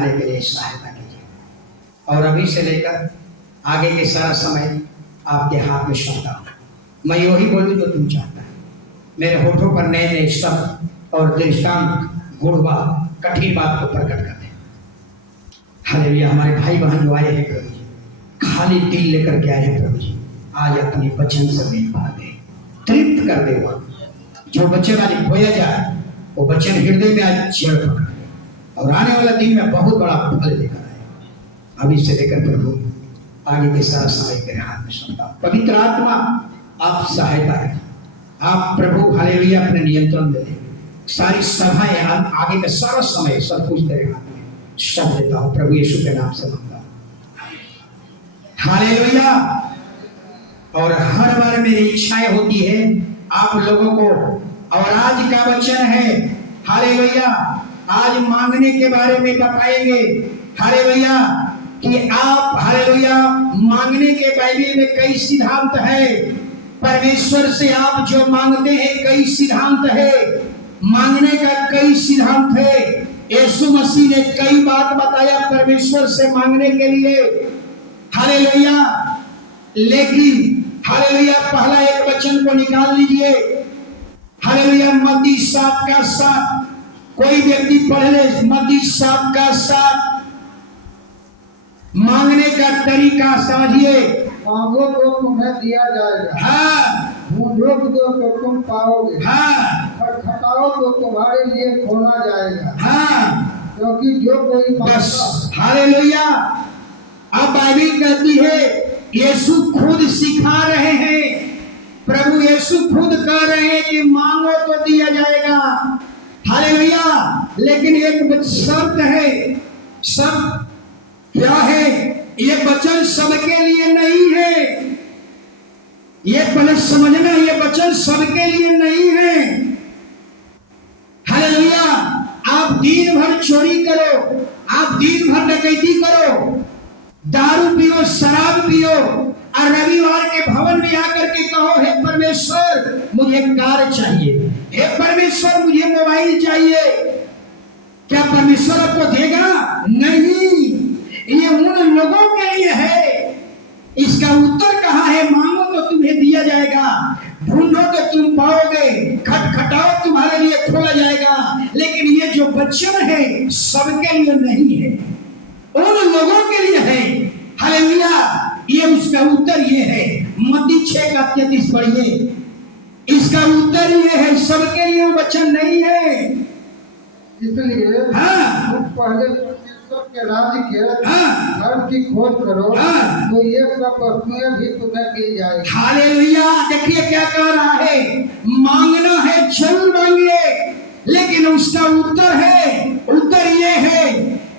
बढ़ाने के लिए सहायता कीजिए। और अभी से लेकर आगे के सारा समय आपके हाथ में सौंपता हूँ। मैं वही बोलूँ जो तुम चाहता है। मेरे होठों पर नए नए शब्द और दृष्टांत गुण बात कठिन बात को प्रकट कर दे। हालेलुया। हमारे भाई बहन जो आए हैं प्रभु जी, खाली दिल लेकर के आए हैं प्रभु जी, आज अपने वचन से मेल भर दे, तृप्त कर दे। जो वचन आज बोया जाए वो वचन हृदय में आज जड़ पकड़ दे और आने वाला दिन में बहुत बड़ा फल लेकर आए। अभी से लेकर प्रभु आगे के सारा समय तेरे हाथ में सौंपता हूं। पवित्र आत्मा आप सहायता करें। आप प्रभु हालेलुया अपने नियंत्रण दे दें। सारी सभाएं आगे का सारा समय सब कुछ तेरे हाथ में सौंप देता हूं प्रभु यीशु के नाम से मांगता हूं। हालेलुया। और हर बार मेरी इच्छाएं होती है आप लोगों को, और आज का वचन है हालेलुया, आज मांगने के बारे में बताएंगे हालेलुया, कि आप हालेलुया मांगने के बाइबल में कई सिद्धांत है। परमेश्वर से आप जो मांगते हैं कई सिद्धांत है, मांगने का कई सिद्धांत है। यीशु मसीह ने कई बात बताया परमेश्वर से मांगने के लिए हालेलुया। लेकिन हालेलुया पहला एक वचन को निकाल लीजिए हालेलुया, मत्ती 7:7। कोई व्यक्ति पढ़ ले मत्ती 7:7। मांगने का तरीका समझिए। मांगो तो तुम्हें दिया जाएगा, हाँ, ढूंढो तो तुम पाओगे, हाँ, खटखटाओ तो तुम्हारे लिए खोला जाएगा। हाँ, क्योंकि जो कोई बस हालेलुया। अब बाइबल कहती है, यीशु खुद सिखा रहे हैं, प्रभु यीशु खुद कह रहे हैं कि मांगो तो दिया जाएगा हालेलुया। लेकिन एक शर्त है। सब क्या है? ये वचन सबके लिए नहीं है। ये पहले समझना, ये वचन सबके लिए नहीं है हालेलुया। आप दिन भर चोरी करो, आप दिन भर डकैती करो, दारू पियो, शराब पियो, और रविवार के भवन में आकर के कहो हे परमेश्वर मुझे कार चाहिए, हे परमेश्वर मुझे मोबाइल चाहिए, क्या परमेश्वर आपको देगा? नहीं, ये उन लोगों के लिए है। इसका उत्तर कहाँ है? मांगो तो तुम्हें दिया जाएगा, ढूंढो तो तुम पाओगे, खटखटाओ तुम्हारे लिए खोला जाएगा। लेकिन ये जो वचन है सबके लिए नहीं है, उन लोगों के लिए है हालेलुया। ये उसका उत्तर ये है। मत्ती 6:33 पढ़िए। इसका उत्तर ये है, सबके लिए वचन नहीं है। इसलिए हाँ, तुम पहले परमेश्वर के राज्य के हाँ, धर्म की खोज करो, हाँ, तो ये सब वस्तुएं भी तुम्हें मिल जाएगी। हालेलुया। देखिए क्या कह रहा है, मांगना है जरूर मांगिए, लेकिन उसका उत्तर है, उत्तर ये है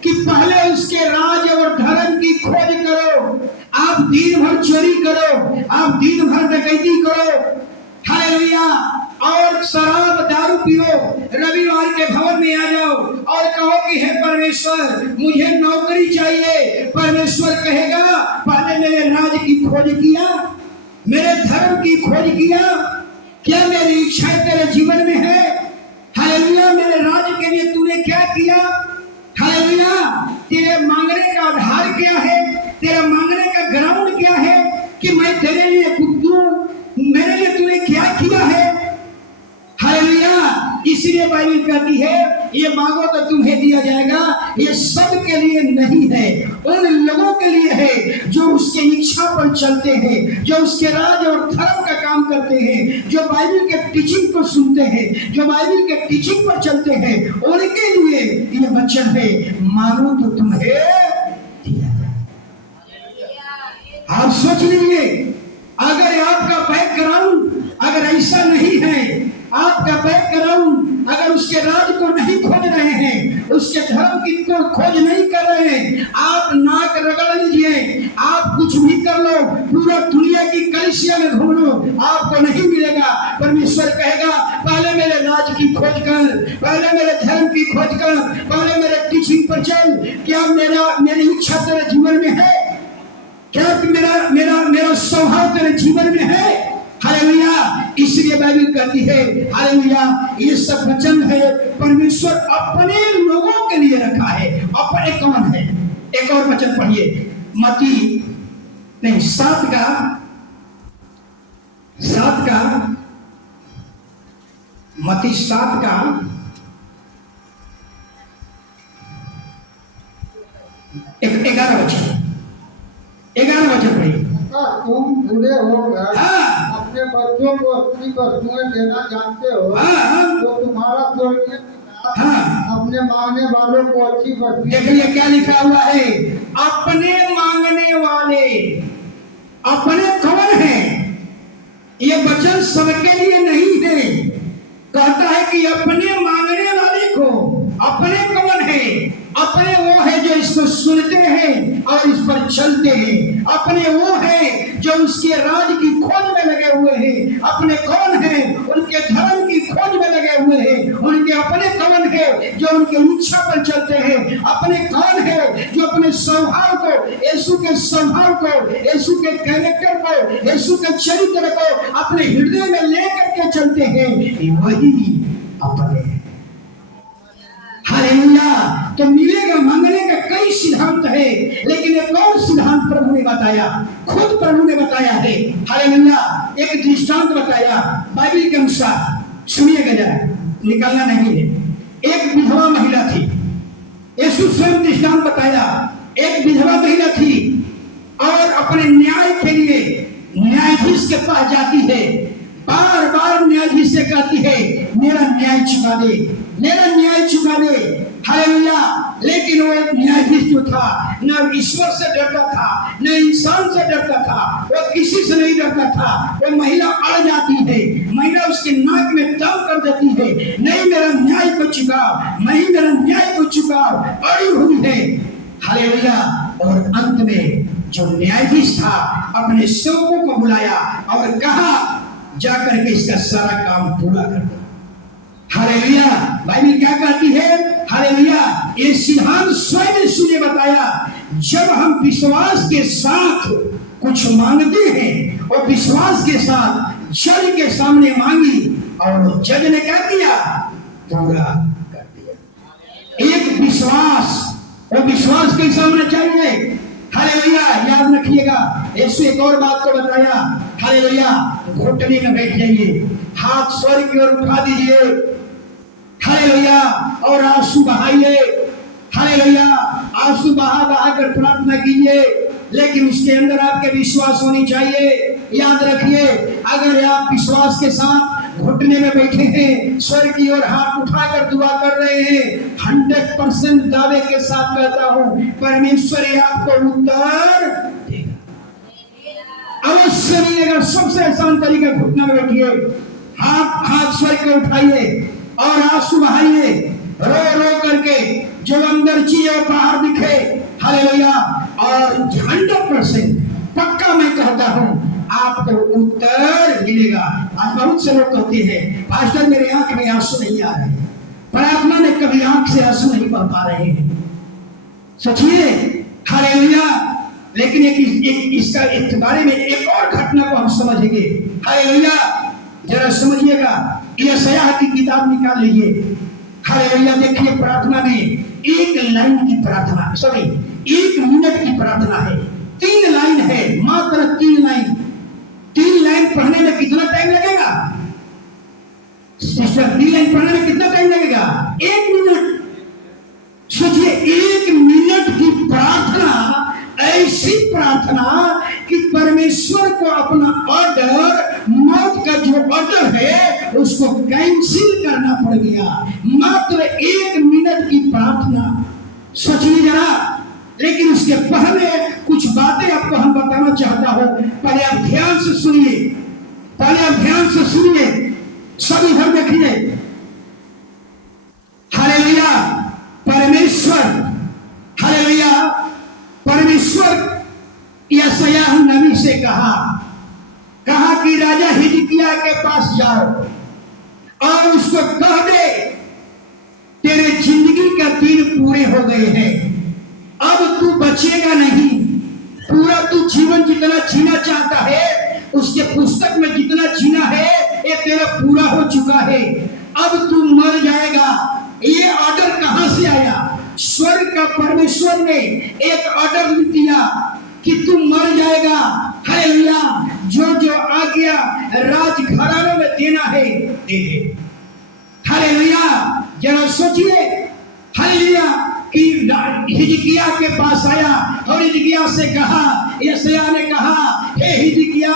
कि पहले उसके राज और धर्म की खोज करो। आप दिन भर चोरी करो, आप दिन भर डकैती करो हालेलुया, और शराब दारू पियो, रविवार के भवन में आ जाओ और कहो कि हे परमेश्वर मुझे नौकरी चाहिए। परमेश्वर कहेगा पहले मेरे राज की खोज किया, मेरे धर्म की खोज किया, क्या मेरी इच्छा तेरे जीवन में है हालेलुया। मेरे राज के लिए तूने क्या किया हालेलुया। तेरे मांगने का आधार क्या है, तेरा मांगने का ग्राउंड क्या है, कि मैं तेरे लिए दूं, मेरे लिए तूने क्या किया है हालेलुया। इसलिए बाइबल कहती है ये मांगो तो तुम्हें दिया जाएगा। ये सब के लिए नहीं है, उन लोगों के लिए है जो उसके इच्छा पर चलते हैं, जो उसके राज और धर्म का काम करते हैं, जो बाइबल के टीचिंग को सुनते हैं, जो बाइबल के टीचिंग पर चलते हैं, उनके लिए ये वचन है, मांगो तो तुम्हें दिया जाएगा। आप सोच लीजिए, अगर आपका बैकग्राउंड अगर ऐसा नहीं है, आपका बैकग्राउंड अगर उसके राज को नहीं खोज रहे हैं, उसके धर्म की को खोज नहीं कर रहे हैं, आप नाक रगड़ लीजिए, आप कुछ भी कर लो, पूरा दुनिया की कलिसिया में घूम लो, आपको नहीं मिलेगा। परमेश्वर कहेगा पहले मेरे राज की खोज कर, पहले मेरे धर्म की खोज कर, पहले मेरे टीचिंग पर चल। क्या मेरी इच्छा तेरे जीवन में है? क्या मेरा स्वभाव तेरे जीवन में है हालेलुया। इसलिए बाइबल कहती है हालेलुया, ये सब वचन है परमेश्वर अपने लोगों के लिए रखा है, अपने कौन है। एक और वचन पढ़िए, मती नहीं 7 का मती 7 का 11 वचन पढ़िए। तुम बूढ़े हो गए, हाँ। अपने बच्चों को अपनी वस्तुएं देना जानते हो, हाँ। तो तुम्हारा स्वर्गीय पिता हाँ। अपने मांगने वालों को अच्छी वस्तुएं। देखिए क्या लिखा हुआ है, अपने मांगने वाले। अपने कौन है? ये वचन सबके लिए नहीं है। कहता है कि अपने मांगने वाले को। अपने कौन है? अपने वो है जो इसको सुनते हैं और इस पर चलते हैं। अपने वो है जो उसके राज की खोज में लगे हुए हैं। अपने कौन है? उनके धर्म की खोज में लगे हुए हैं। उनके अपने कौन है जो उनके इच्छा पर चलते हैं। अपने कौन है जो अपने स्वभाव को, यीशु के स्वभाव को, यीशु के कैरेक्टर को, यीशु के चरित्र को अपने हृदय में लेकर के चलते हैं। वही अपने हैं। हालेलुया। तो मिलेगा, मांगने का कई सिद्धांत है, लेकिन एक और सिद्धांत प्रभु ने बताया, खुद प्रभु ने बताया है। हालेलुया। एक दृष्टांत बताया बाइबल के अनुसार, सुनिएगा जरा, निकलना नहीं है। एक विधवा महिला थी, यीशु स्वयं दृष्टांत बताया। एक विधवा महिला थी और अपने न्याय के लिए न्यायाधीश के पास जाती है। बार बार न्यायाधीश से कहती है, मेरा न्याय चुका दे, मेरा न्याय चुका दे। हालेलुया। लेकिन वो न्यायाधीश जो था, न ईश्वर से डरता था, न इंसान से डरता था, वो किसी से नहीं डरता था। वो महिला अड़ जाती है, महिला उसके नाक में दम कर देती है, नहीं मेरा न्याय को चुकाओ, नहीं मेरा न्याय को चुकाओ, अड़ी हुई है। हालेलुया। और अंत में जो न्यायाधीश था अपने सेवकों को बुलाया और कहा, जाकर के इसका सारा काम पूरा कर दो। हालेलुया। बाइबल क्या कहती है? हालेलुया। ये सिद्धांत स्वयं यीशु ने बताया। जब हम विश्वास के साथ कुछ मांगते हैं और विश्वास के साथ जज के सामने मांगी और जज ने क्या किया? पूरा कर दिया। एक विश्वास, वो विश्वास कैसा होना चाहिए? हालेलुया। याद रखिएगा, यीशु एक और बात को बताया। हालेलुया। घुटने में बैठ जाइए, हाथ स्वर्ग की ओर उठा दीजिए। हालेलुया। और आंसू बहाइए। हालेलुया। आंसू बहा बहा कर प्रार्थना कीजिए, लेकिन उसके अंदर आपके विश्वास होनी चाहिए। याद रखिए, अगर आप विश्वास के साथ घुटने में बैठे हैं, स्वर्ग की ओर हाथ उठाकर दुआ कर रहे हैं, 100% दावे के साथ कहता हूं, परमेश्वर आपको उत्तर देगा, अवश्य मिलेगा। सबसे आसान तरीका, घुटना में बैठिए, हाथ स्वर्ग को उठाइए और आंसू बहाइए, रो रो करके, जो अंदर चीज और बाहर दिखे। हालेलुया। और 100% पक्का मैं कहता हूं, आपको उत्तर मिलेगा। आज बहुत से लोग कहते हैं, पास्टर मेरे आंख में आंसू नहीं आ रहे हैं, प्रार्थना में कभी आंख से आंसू नहीं बह पा रहे हैं। सोचिए। हालेलुया। लेकिन इसका इस बारे में एक और घटना को हम समझेंगे। हालेलुया। जरा समझिएगा, यशायाह की किताब निकाल लीजिए। हालेलुया। देखिए, प्रार्थना में एक लाइन की प्रार्थना, सॉरी 1 मिनट की प्रार्थना है। 3 लाइन है, मात्र 3 लाइन। 3 लाइन पढ़ने में कितना टाइम लगेगा सिस्टर? 3 लाइन पढ़ने में कितना टाइम लगेगा? 1 मिनट। सोचिए, 1 मिनट की प्रार्थना, ऐसी प्रार्थना कि परमेश्वर को अपना ऑर्डर, मौत का जो ऑर्डर है उसको कैंसिल करना पड़ गया। मात्र 1 मिनट की प्रार्थना। सोचिए जरा। लेकिन उसके पहले कुछ बातें आपको हम बताना चाहता हूं। पहले आप ध्यान से सुनिए, पहले आप ध्यान से सुनिए, सब इधर देखिए। हालेलुया। परमेश्वर, हालेलुया, परमेश्वर यशायाह नबी से कहा कि राजा हिजकिय्याह के पास जाओ और उसको कह दे, तेरे जिंदगी का दिन पूरे हो गए हैं, अब तू बचेगा नहीं। पूरा तू जीवन जितना जीना चाहता है, उसके पुस्तक में जितना जीना है, ये तेरा पूरा हो चुका है, अब तू मर जाएगा। ये ऑर्डर कहां से आया? स्वर्ग का परमेश्वर ने एक ऑर्डर दिया कि तू मर जाएगा। हालेलुया। जो जो आज्ञा राजघरानों में देना है दे दे। हालेलुया। जरा सोचिए, हालेलुया, कि हिजकिया के पास आया और हिजकिया से कहा, यशायाह ने कहा, हे हिजकिया,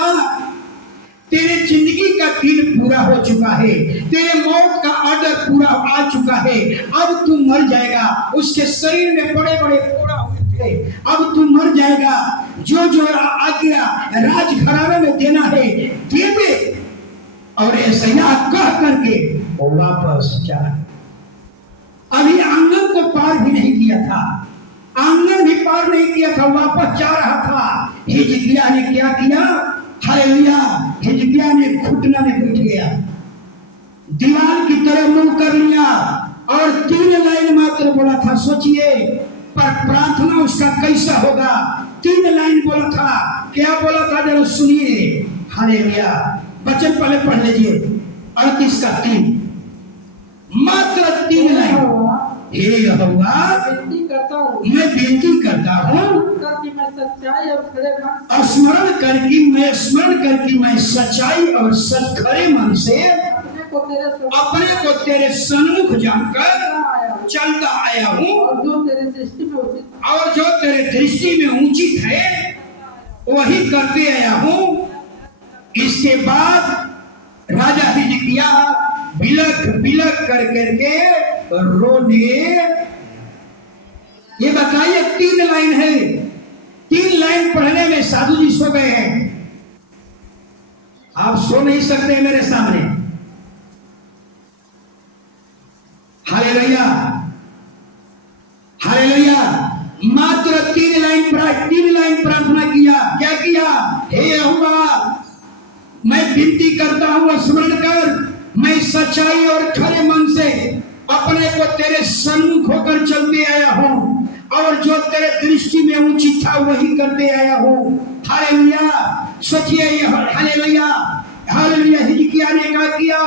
तेरे जिंदगी का दिन पूरा हो चुका है, तेरे मौत का ऑर्डर पूरा आ चुका है, अब तू मर जाएगा। उसके शरीर में बड़े बड़े फोड़ा हुए थे, अब तू मर जाएगा। जो जो आज्ञा राजघराने में देना है दे दे। और यशायाह कह करके वो वापस जा, अभी आंगन को पार भी नहीं किया था, आंगन भी पार नहीं किया था, वापस जा रहा था। हिजकिया ने क्या किया? हालेलुया। हिजकिया ने घुटना में बैठ गया, दीवार की तरफ मुंह कर लिया और 3 लाइन मात्र बोला था। सोचिए, पर प्रार्थना उसका कैसा होगा? 3 लाइन बोला था। क्या बोला था? जरा सुनिए। हालेलुया। बच्चन पहले पढ़ लीजिए 38 का 3, मात्र 3 लाइन। हे यहोवा, मैं विनती करता हूँ, स्मरण करके मैं सच्चाई और खरे मन से अपने को तेरे सन्मुख जानकर चलता आया हूँ, और जो तेरे दृष्टि में उचित है वही करते आया हूँ। इसके बाद राजा हिजकिया बिलख बिलख कर करके रोने। ये बताइए, 3 लाइन है, 3 लाइन पढ़ने में साधु जी सो गए हैं। आप सो नहीं सकते मेरे सामने। Hallelujah, hallelujah. मात्र 3 लाइन प्रार्थना किया। क्या किया? हे यहोवा, मैं विनती करता हूं, स्मरण कर, मैं सच्चाई और खरे मन से अपने को तेरे सन्मुख होकर चलते आया हूँ, और जो तेरे दृष्टि में उचित था वही करते आया हूँ। हालेलुया। सोचिए, हालेलुया, हालेलुया। हिजकिया ने क्या किया?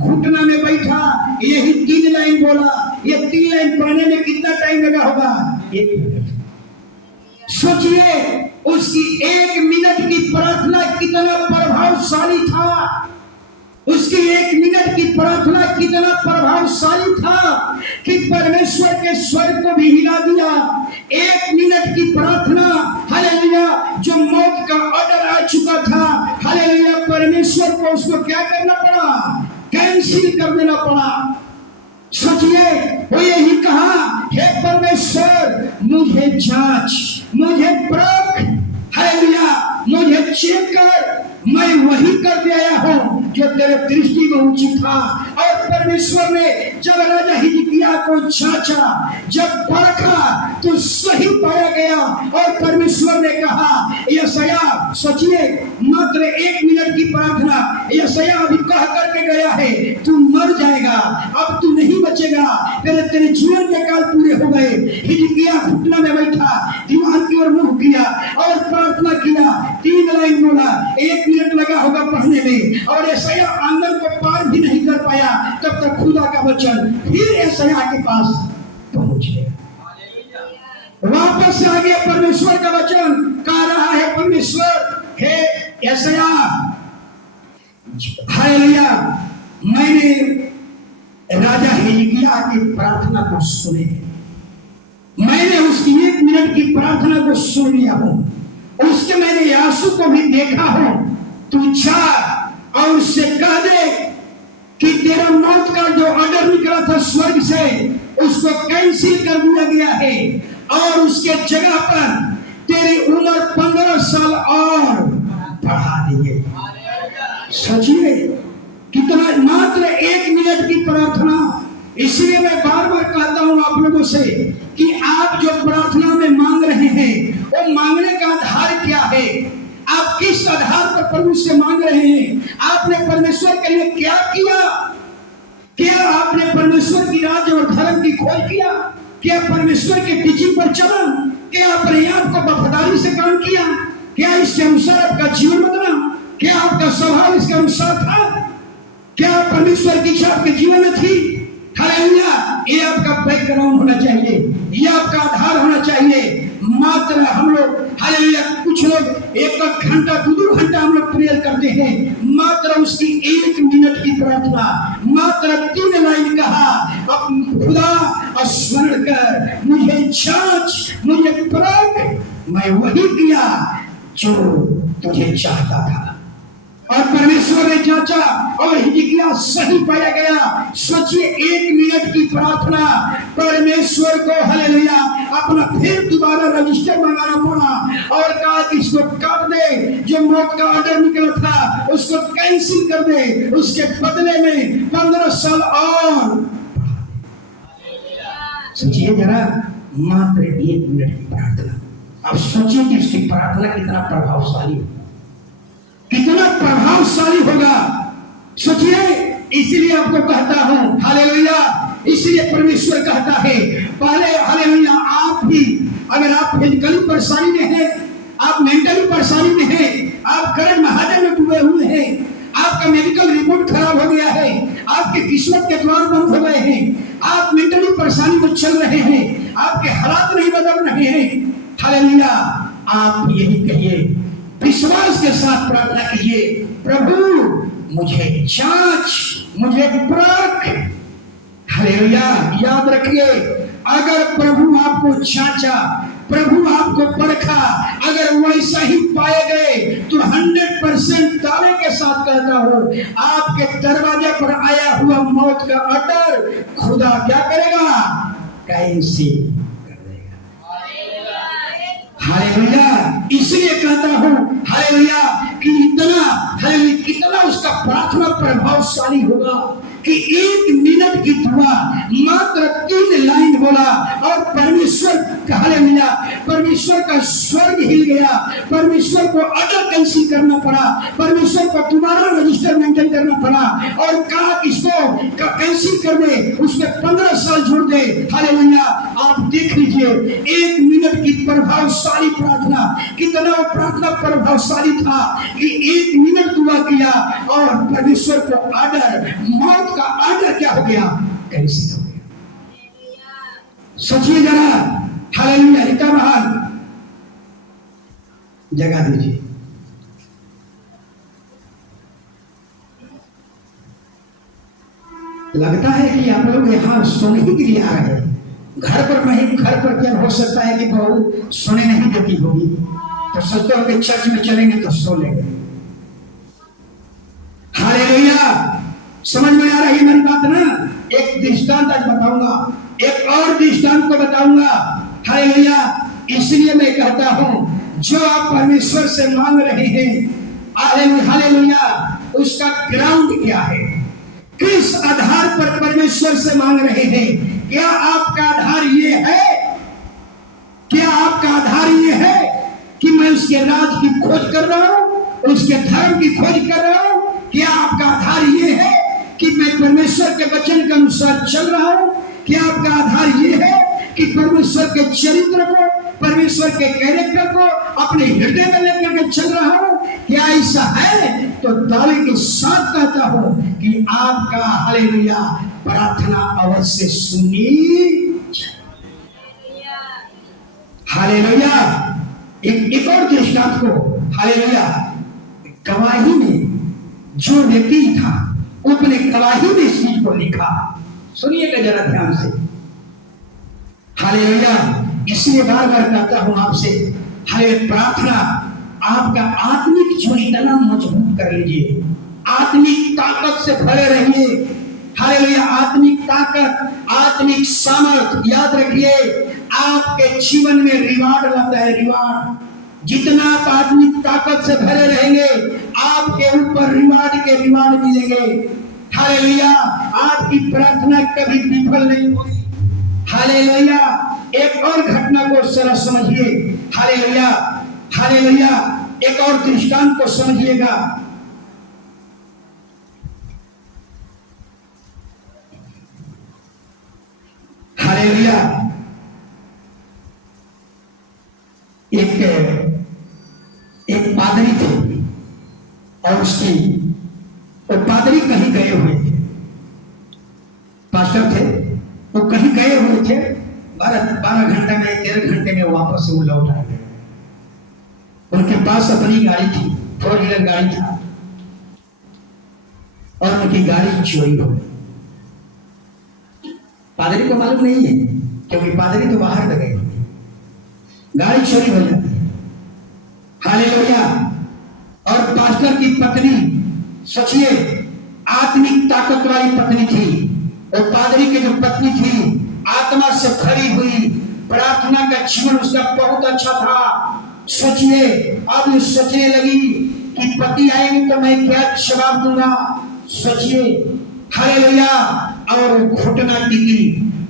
घुटना में बैठा, यही 3 लाइन बोला। ये 3 लाइन पढ़ने में कितना टाइम लगा होगा? 1 मिनट। सोचिए, उसकी 1 मिनट की प्रार्थना कितना प्रभावशाली था। उसकी 1 मिनट की प्रार्थना कितना प्रभावशाली था कि परमेश्वर के स्वर्ग को भी हिला दिया। 1 मिनट की प्रार्थना, हालेलुया, जो मौत का ऑर्डर आ चुका था, हालेलुया, परमेश्वर को उसको क्या करना पड़ा? कैंसिल कर देना पड़ा। सोचिए, वो यही कहा, हे परमेश्वर, मुझे जांच, मुझे परख, हालेलुया, मुझे चेक कर, मैं वही करके आया हूँ जो तेरे दृष्टि में उचित था। और परमेश्वर ने जब राजा हिजकिया को जांचा, जब परखा, तो सही पाया गया। और परमेश्वर ने कहा, यशायाह, सोचिए, मात्र 1 मिनट की प्रार्थना, यशायाह अभी कह करके गया है, तू मर जाएगा, अब तू नहीं बचेगा, तेरे जीवन के काल पूरे हो गए। हिजकिया घुटना में बैठा, दीवार की ओर मुंह किया और प्रार्थना किया। 3 लाइन बोला, 1 मिनट लगा होगा पढ़ने में, और यशायाह आंगन को पार भी नहीं कर पाया, तब तक खुदा का वचन फिर यशायाह के पास पहुंच गया। वापस से आ गया परमेश्वर का वचन। कह रहा है परमेश्वर, हे यशायाह, हालेलुया, मैंने राजा हिजकिया की प्रार्थना को सुने, मैंने उसकी 1 मिनट की प्रार्थना को सुन लिया हूं, उसके मैंने यासू को भी देखा हो। तू जा और उससे कह दे कि तेरा मौत का जो ऑर्डर निकला था स्वर्ग से, उसको कैंसिल कर दिया गया है, और उसके जगह पर तेरी उम्र 15 साल और बढ़ा दी गई। सोचिए, कितना, मात्र 1 मिनट की प्रार्थना। इसलिए मैं बार बार कहता हूं आप लोगों से कि आप जो प्रार्थना में मांग रहे हैं, वो मांगने का आधार क्या है? आप किस आधार पर प्रभु से मांग रहे हैं? आपने परमेश्वर के लिए क्या किया? क्या आपने परमेश्वर की राज्य और धर्म की खोज किया? क्या परमेश्वर के टीचिंग पर चला? क्या अपने आप को वफादारी से काम किया? क्या इसके अनुसार आपका जीवन बदला? क्या आपका स्वभाव इसके अनुसार था? क्या परमेश्वर की इच्छा आपके जीवन में थी? हालेलुया, ये आपका बैकग्राउंड होना चाहिए, ये आपका आधार होना चाहिए। मात्र हम लोग हालेलुया, कुछ लोग एक घंटा 2 घंटा हम लोग प्रेयर करते हैं, मात्र उसकी 1 मिनट की प्रार्थना, मात्र 3 लाइन कहा, अब खुदा स्मरण कर, मुझे जांच, मुझे परख, मैं वही किया जो तुझे चाहता था। और परमेश्वर ने जांचा और हिजकिय्याह सही पाया गया। सोचिए 1 मिनट की प्रार्थना, परमेश्वर को हालेलुया अपना फिर दोबारा रजिस्टर मंगाना पड़ा और कहा कि इसको काट दे, जो मौत का ऑर्डर निकला था उसको कैंसिल कर दे, उसके बदले में 15 साल और। सोचिए जरा, मात्र 1 मिनट की प्रार्थना। अब सोचिए कि उसकी प्रार्थना कितना प्रभावशाली होगा, कितना प्रभावशाली होगा। सोचिए, इसीलिए आपको कहता हूं हालेलुया, इसलिए परमेश्वर कहता है पहले हालेलुया, आप भी अगर आप फिजिकली परेशानी में हैं, आप मेंटली परेशानी में हैं, आप कर्ज महाजन में डूबे हुए हैं, आपका मेडिकल रिपोर्ट खराब हो गया है, आपके किस्मत के द्वार बंद हो गए हैं, आप मेंटली परेशानी में चल रहे हैं, आपके हालात नहीं बदल रहे हैं, हालेलुया, आप यही कहिए, विश्वास के साथ प्रार्थना कीजिए, प्रभु मुझे जांच, मुझे परख। हालेलुया, याद रखिए, अगर प्रभु आपको जांचा, प्रभु आपको परखा, अगर वैसा ही पाए गए तो 100% दावे के साथ कहता हूं, आपके दरवाजे पर आया हुआ मौत का ऑर्डर खुदा क्या करेगा? कैंसिल कर देगा। हालेलुया, इसलिए कहता हूं हालेलुया कि इतना हालेलुया, कितना उसका प्रार्थना प्रभावशाली होगा कि 1 मिनट की दुआ, मात्र 3 लाइन बोला और परमेश्वर हालेलुया, परमेश्वर का स्वर्ग हिल गया, परमेश्वर को ऑर्डर कैंसिल करना पड़ा, परमेश्वर को दोबारा रजिस्टर मेंटेन करना पड़ा और कहा इसको कैंसिल कर दे, उसमें 15 साल जोड़ दे। हालेलुया, आप देख लीजिए 1 मिनट की प्रभावशाली प्रार्थना, कितना वो प्रार्थना प्रभावशाली था कि 1 मिनट दुआ किया और परमेश्वर को ऑर्डर, मौत का ऑर्डर क्या हो गया? कैंसिल हो गया। सोचिए जरा, हालेलुया, इतना महान जगह दीजिए। लगता है कि आप लोग यहाँ सोने ही के लिए आ रहे हैं, घर पर नहीं, घर पर क्या हो सकता है कि बहू सोने नहीं देती होगी, तो सोचते हो कि चर्च में चलेंगे तो सो लेंगे। हालेलुया, समझ में आ रही मेरी बात ना? एक दृष्टांत आज बताऊंगा, एक और दृष्टांत को बताऊंगा। हालेलुया, इसलिए मैं कहता हूं, जो आप परमेश्वर से मांग रहे हैं हालेलुया, उसका ग्राउंड क्या है? किस आधार पर परमेश्वर से मांग रहे हैं? क्या आपका आधार ये है? क्या आपका आधार ये है कि मैं उसके राज की खोज कर रहा हूं, उसके धर्म की खोज कर रहा हूं? क्या आपका आधार ये है कि मैं परमेश्वर के वचन के अनुसार चल रहा हूं? क्या आपका आधार ये है कि परमेश्वर के चरित्र को, परमेश्वर के कैरेक्टर को अपने हृदय में लेकर के चल रहा हूं? क्या ऐसा है? तो दावे के साथ कहता हूं कि आपका हालेलुया प्रार्थना अवश्य सुनी। हालेलुया, एक और दृष्टांत को हालेलुया, गवाही में जो व्यक्ति था उसने गवाही में इस चीज को लिखा। सुनिएगा जरा ध्यान से। हालेलुया, इसलिए बार बार कहता हूं आपसे, हालेलुया, प्रार्थना आपका आत्मिक जीवन इतना मजबूत कर लीजिए, आत्मिक ताकत से भरे रहिए। हालेलुया, आत्मिक ताकत, आत्मिक सामर्थ, याद रखिए, आपके जीवन में रिवार्ड लाता है, रिवार्ड। जितना आप आत्मिक ताकत से भरे रहेंगे, आपके ऊपर रिवार्ड के रिवार्ड मिलेंगे। हालेलुया, आपकी प्रार्थना कभी विफल नहीं होगी। हालेलुया, एक और घटना को जरा समझिए। हालेलुया, हालेलुया, एक और दृष्टांत को समझिएगा। हालेलुया, एक पादरी थे और वो पादरी कहीं गए हुए थे, पास्टर पास्टर थे, वो कहीं गए हुए थे, 12 घंटे में 13 घंटे में वापस वो लौट आए। उनके पास अपनी गाड़ी थी, 4 व्हीलर गाड़ी था, और उनकी गाड़ी चोरी हो गई। पादरी को मालूम नहीं है, क्योंकि पादरी तो बाहर लगे हुए, गाड़ी चोरी हो जाती है। हालेलुया। और पास्टर की पत्नी, सोचिए, आत्मिक ताकत वाली पत्नी थी, और पादरी की जो पत्नी थी आत्मा से भरी हुई, प्रार्थना का जीवन उसका बहुत अच्छा था। सोचिए, अब सोचने लगी कि पति आएंगे तो मैं क्या जवाब दूंगा। सोचिए, हालेलुया। और घुटना टिकी,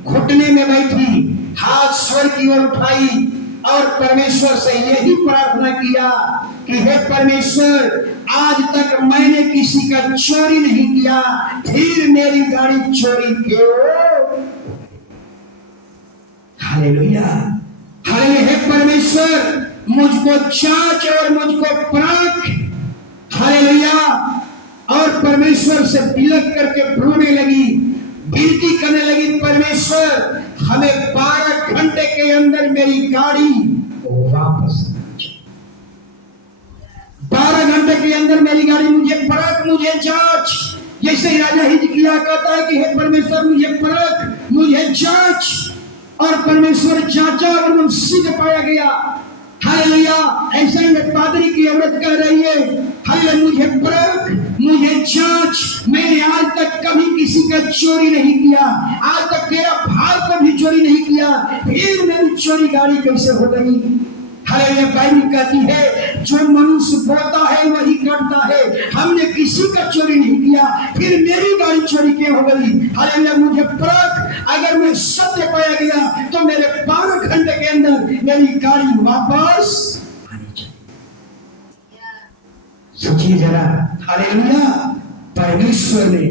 घुटने में बैठी, हाथ स्वर की ओर उठाई और परमेश्वर से यही प्रार्थना किया कि हे परमेश्वर, आज तक मैंने किसी का चोरी नहीं किया, फिर मेरी गाड़ी चोरी क्यों? Hallelujah, hallelujah. हे परमेश्वर, मुझको जांच और मुझको परख। हालेलुया। और परमेश्वर से बिलख करके रोने लगी, विनती करने लगी, परमेश्वर हमें 12 घंटे के अंदर मेरी गाड़ी वापस, 12 घंटे के अंदर मेरी गाड़ी मुझे परख, मुझे जांच। जैसे राजा हिजकिय्याह कहता है कि हे परमेश्वर मुझे परख, मुझे जांच, और परमेश्वर जांचा और वो सिद्ध पाया गया। हालेलुया। ऐसा ही पादरी की औरत कह रही है, हालेलुया, मुझे परख, मुझे जांच, मैंने आज तक कभी किसी का चोरी नहीं किया, आज तक तेरा भाई को भी चोरी नहीं किया, फिर मेरी चोरी गाड़ी कैसे हो गई? हालेलुया। बाइबल कहती है जो मनुष्य बोलता है वही करता है, हमने किसी का चोरी नहीं किया, फिर मेरी गाड़ी चोरी क्यों हो गई? हालेलुया। मुझे परख, अगर मैं सत्य पाया गया तो मेरे 12 घंटे के अंदर मेरी गाड़ी वापस आनी चाहिए। सोचिए जरा, हालेलुया। परमेश्वर ने,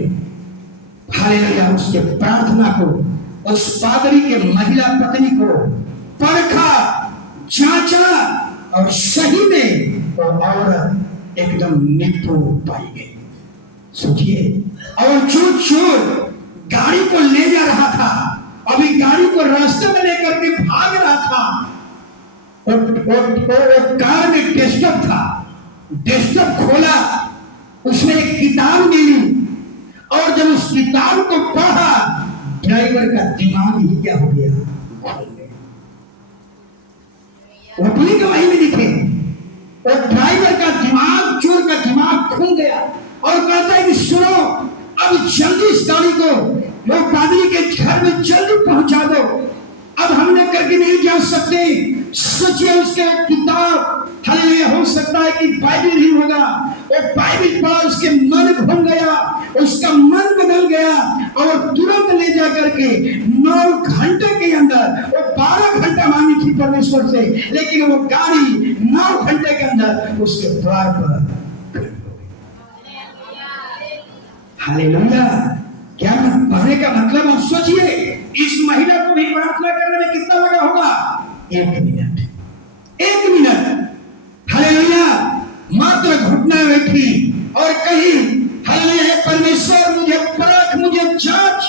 हालेलुया, उसके प्रार्थना को, उस पादरी के महिला पत्नी को परखा, जांचा, और सही में वो औरत एकदम निपुण पाई गई। सोचिए, और जो चोर गाड़ी को ले जा रहा था, अभी गाड़ी को रास्ते में लेकर के भाग रहा था, और कार में डेस्कटॉप था, डेस्कटॉप खोला, उसमें एक किताब मिली, और जब उस किताब को पढ़ा, ड्राइवर का दिमाग ही क्या हो गया, वो अपनी गवाही में लिखे, और ड्राइवर का दिमाग, चोर का दिमाग खुल गया, और कहता है कि सुनो, अब जल्दी इस गाड़ी को लोग पादरी के घर में जल्दी पहुंचा दो, अब हम लोग करके नहीं जा सकते। सोचिए, उसके किताब, हालेलुया, हो सकता है कि बाइबल ही होगा, वो बाइबल पढ़ा, उसके मन घूम गया, उसका मन बदल गया, और तुरंत ले जा करके 9 घंटे के अंदर, वो 12 घंटा मांगी थी परमेश्वर से, लेकिन वो गाड़ी 9 घंटे के अंदर उसके द्वार पर। हालेलुया। क्या पढ़ने का मतलब, आप सोचिए, इस महिला को भी प्रार्थना करने में कितना लगा होगा? 1 मिनट, 1 मिनट। हालेलुया। मात्र घुटना बैठी और कही, हालेलुया, परमेश्वर मुझे परख, मुझे जांच,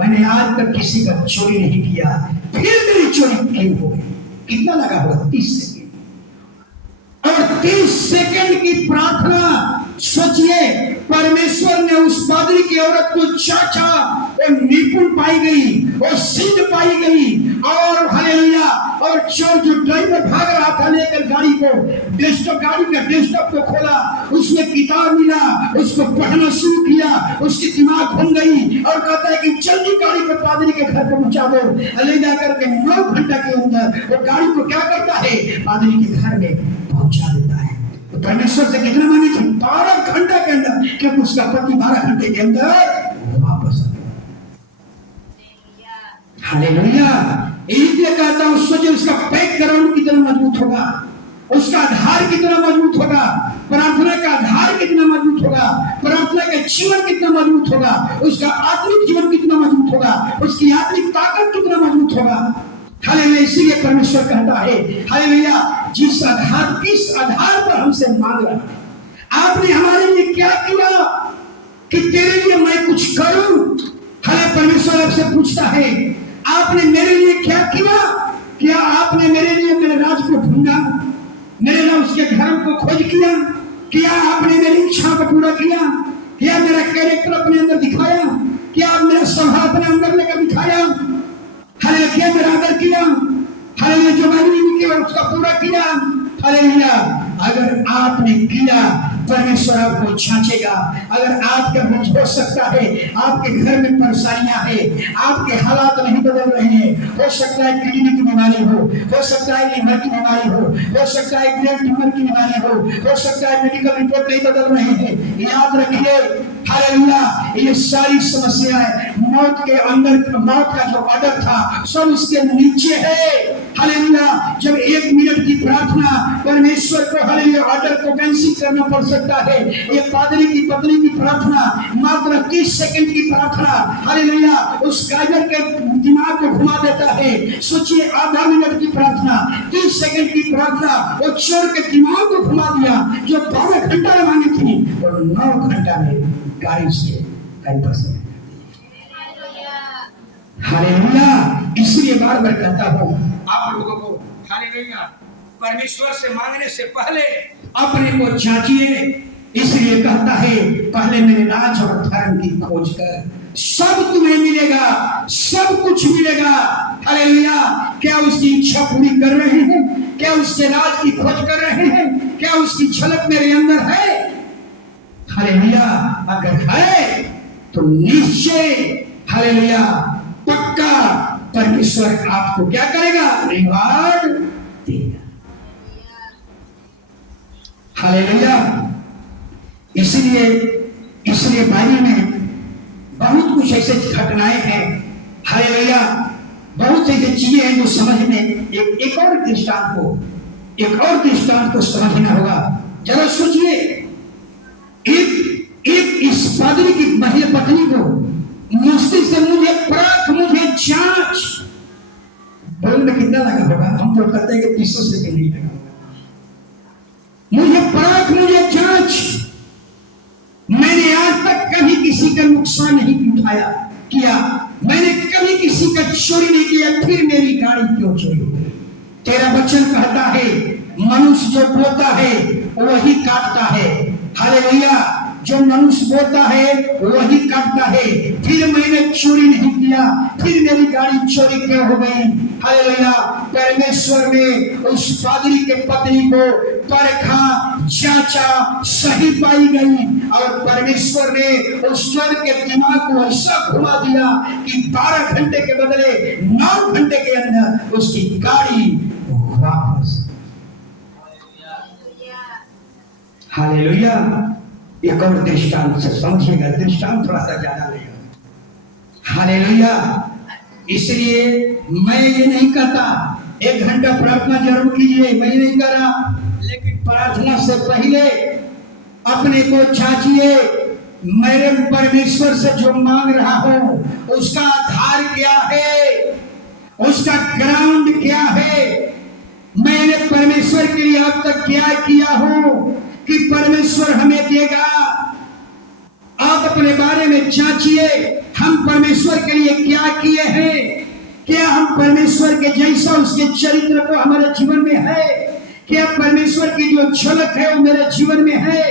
मैंने आज तक किसी का चोरी नहीं किया, फिर मेरी चोरी क्यों हो गई? कितना लगा होगा? 30 सेकंड। और 30 सेकंड की प्रार्थना, सोचिए, परमेश्वर ने उस पादरी की औरत को जांचा, वो निपुण पाई गई, वो सिद्ध पाई गई, और हालेलुया, और चोर जो ड्राइवर भाग रहा था लेकर गाड़ी को, डेस्कटॉप, गाड़ी का डेस्कटॉप को खोला, उसमें किताब मिला, उसको पढ़ना शुरू किया, उसकी दिमाग घूम गई, और कहता है कि जल्दी गाड़ी को पादरी के घर पर पहुंचा दो। ले जाकर के 9 घंटे के अंदर वो गाड़ी को क्या करता है? पादरी के घर में पहुंचा देता है। तो परमेश्वर से कितना मांगी थी? 12 घंटे के अंदर, क्योंकि उसका पति 12 घंटे के अंदर वापस आ गया। हालेलुया। इसलिए कहता हूं, सोचिए, उसका बैकग्राउंड कितना मजबूत होगा, उसका आधार कितना मजबूत होगा, प्रार्थना का आधार कितना मजबूत होगा, प्रार्थना का जीवन कितना मजबूत होगा, उसका आत्मिक जीवन कितना मजबूत होगा, उसकी आत्मिक ताकत कितना मजबूत होगा। हालेलुया। इसीलिए परमेश्वर कहता है, हालेलुया, जिस आधार, किस आधार पर हमसे मांग रहा है, आपने हमारे लिए क्या किया कि तेरे लिए मैं कुछ करूं? हालांकि परमेश्वर आपसे पूछता है आपने मेरे लिए क्या किया? क्या आपने मेरे लिए मेरे राज को ढूंढा, मेरे लिए उसके धर्म को खोज किया? क्या आपने मेरी इच्छा को पूरा किया? क्या मेरा कैरेक्टर अपने अंदर दिखाया? क्या आप मेरा स्वभाव अपने अंदर लेकर दिखाया? हालेलुया, क्या मेरा आदर किया? हालेलुया, जो मैंने किया उसका पूरा किया? हालेलुया, अगर आपने किया परमेश्वर आपको छांचेगा। अगर आपका कुछ हो सकता है, आपके घर में परेशानियां हैं, आपके हालात नहीं बदल रहे हैं, हो सकता है किडनी की बीमारी हो सकता है लिवर की बीमारी हो सकता है ब्रेन ट्यूमर की बीमारी हो सकता है मेडिकल रिपोर्ट नहीं बदल रहे हैं, याद रखिए हालेलुया, ये सारी समस्याएं मौत के अंदर, मौत का जो ऑर्डर था सब उसके नीचे है। हालेलुया, जब 1 मिनट की प्रार्थना परमेश्वर को हालेलुया ऑर्डर को कैंसिल करना पड़ सकता है। ये पादरी की पत्नी की प्रार्थना मात्र 30 सेकंड की प्रार्थना हालेलुया उस कायर के दिमाग को घुमा देता है। सोचिए, आधा मिनट की प्रार्थना, 30 सेकंड की प्रार्थना, वो चोर के दिमाग को घुमा दिया जो 12 घंटा लगानी थी और 9 घंटा में गाड़ी से कैंपस में। हालेलुया, इसलिए बार बार कहता हूं आप लोगों को, हालेलुया, परमेश्वर से मांगने से पहले अपने को जांचिए। इसलिए कहता है पहले मेरे राज और धर्म की खोज कर, सब तुम्हें मिलेगा, सब कुछ मिलेगा। हालेलुया, क्या उसकी इच्छा पूरी कर रहे हैं? क्या उसके राज की खोज कर रहे हैं? क्या उसकी झलक मेरे अंदर है? हालेलुया, अगर है तो निश्चय हालेलुया पक्का परमेश्वर आपको क्या करेगा? रिवार्ड देगा। हालेलुया, इसलिए बाइबल में बहुत कुछ ऐसे घटनाएं हैं, हालेलुया, बहुत ऐसी चीजें हैं जो समझने एक और दृष्टांत को समझना होगा। जरा सोचिए, एक इस पादरी की महिला पत्नी को मुश्किल से मुझे परख, मुझे जांच, बोलने में कितना लगा होगा? हम तो कहते हैं कि 300 सेकंड नहीं लगा होगा। मुझे परख, मुझे जांच। मैंने आज तक कभी किसी का नुकसान नहीं उठाया किया, मैंने कभी किसी का चोरी नहीं किया, फिर मेरी गाड़ी क्यों चोरी हो गई? तेरा वचन कहता है मनुष्य जो बोता है वही काटता है। हालेलुया, जो मनुष्य बोता है वही काटता है। फिर मैंने चोरी नहीं किया, फिर मेरी गाड़ी चोरी क्यों हो गई? हालेलुया, परमेश्वर ने उस पादरी के पत्नी को परखा, जांचा, सही पाई गई और परमेश्वर ने उस चोर के दिमाग को ऐसा घुमा दिया कि 12 घंटे के बदले 9 घंटे के अंदर उसकी गाड़ी वापस। हालेलुया, एक और दृष्टांत से समझिएगा, दृष्टांत थोड़ा सा ज्यादा लेगा। हालेलुया, इसलिए मैं ये नहीं कहता 1 घंटा प्रार्थना जरूर कीजिए, मैं नहीं कर रहा, लेकिन प्रार्थना से पहले अपने को जांचिए, मेरे परमेश्वर से जो मांग रहा हूं उसका आधार क्या है, उसका ग्राउंड क्या है, मैंने परमेश्वर के लिए अब तक क्या किया हूं कि परमेश्वर हमें देगा। आप अपने बारे में जांचिए, हम परमेश्वर के लिए क्या किए हैं? क्या हम परमेश्वर के जैसा उसके चरित्र को हमारे जीवन में है? क्या परमेश्वर की जो झलक है वो मेरे जीवन में है?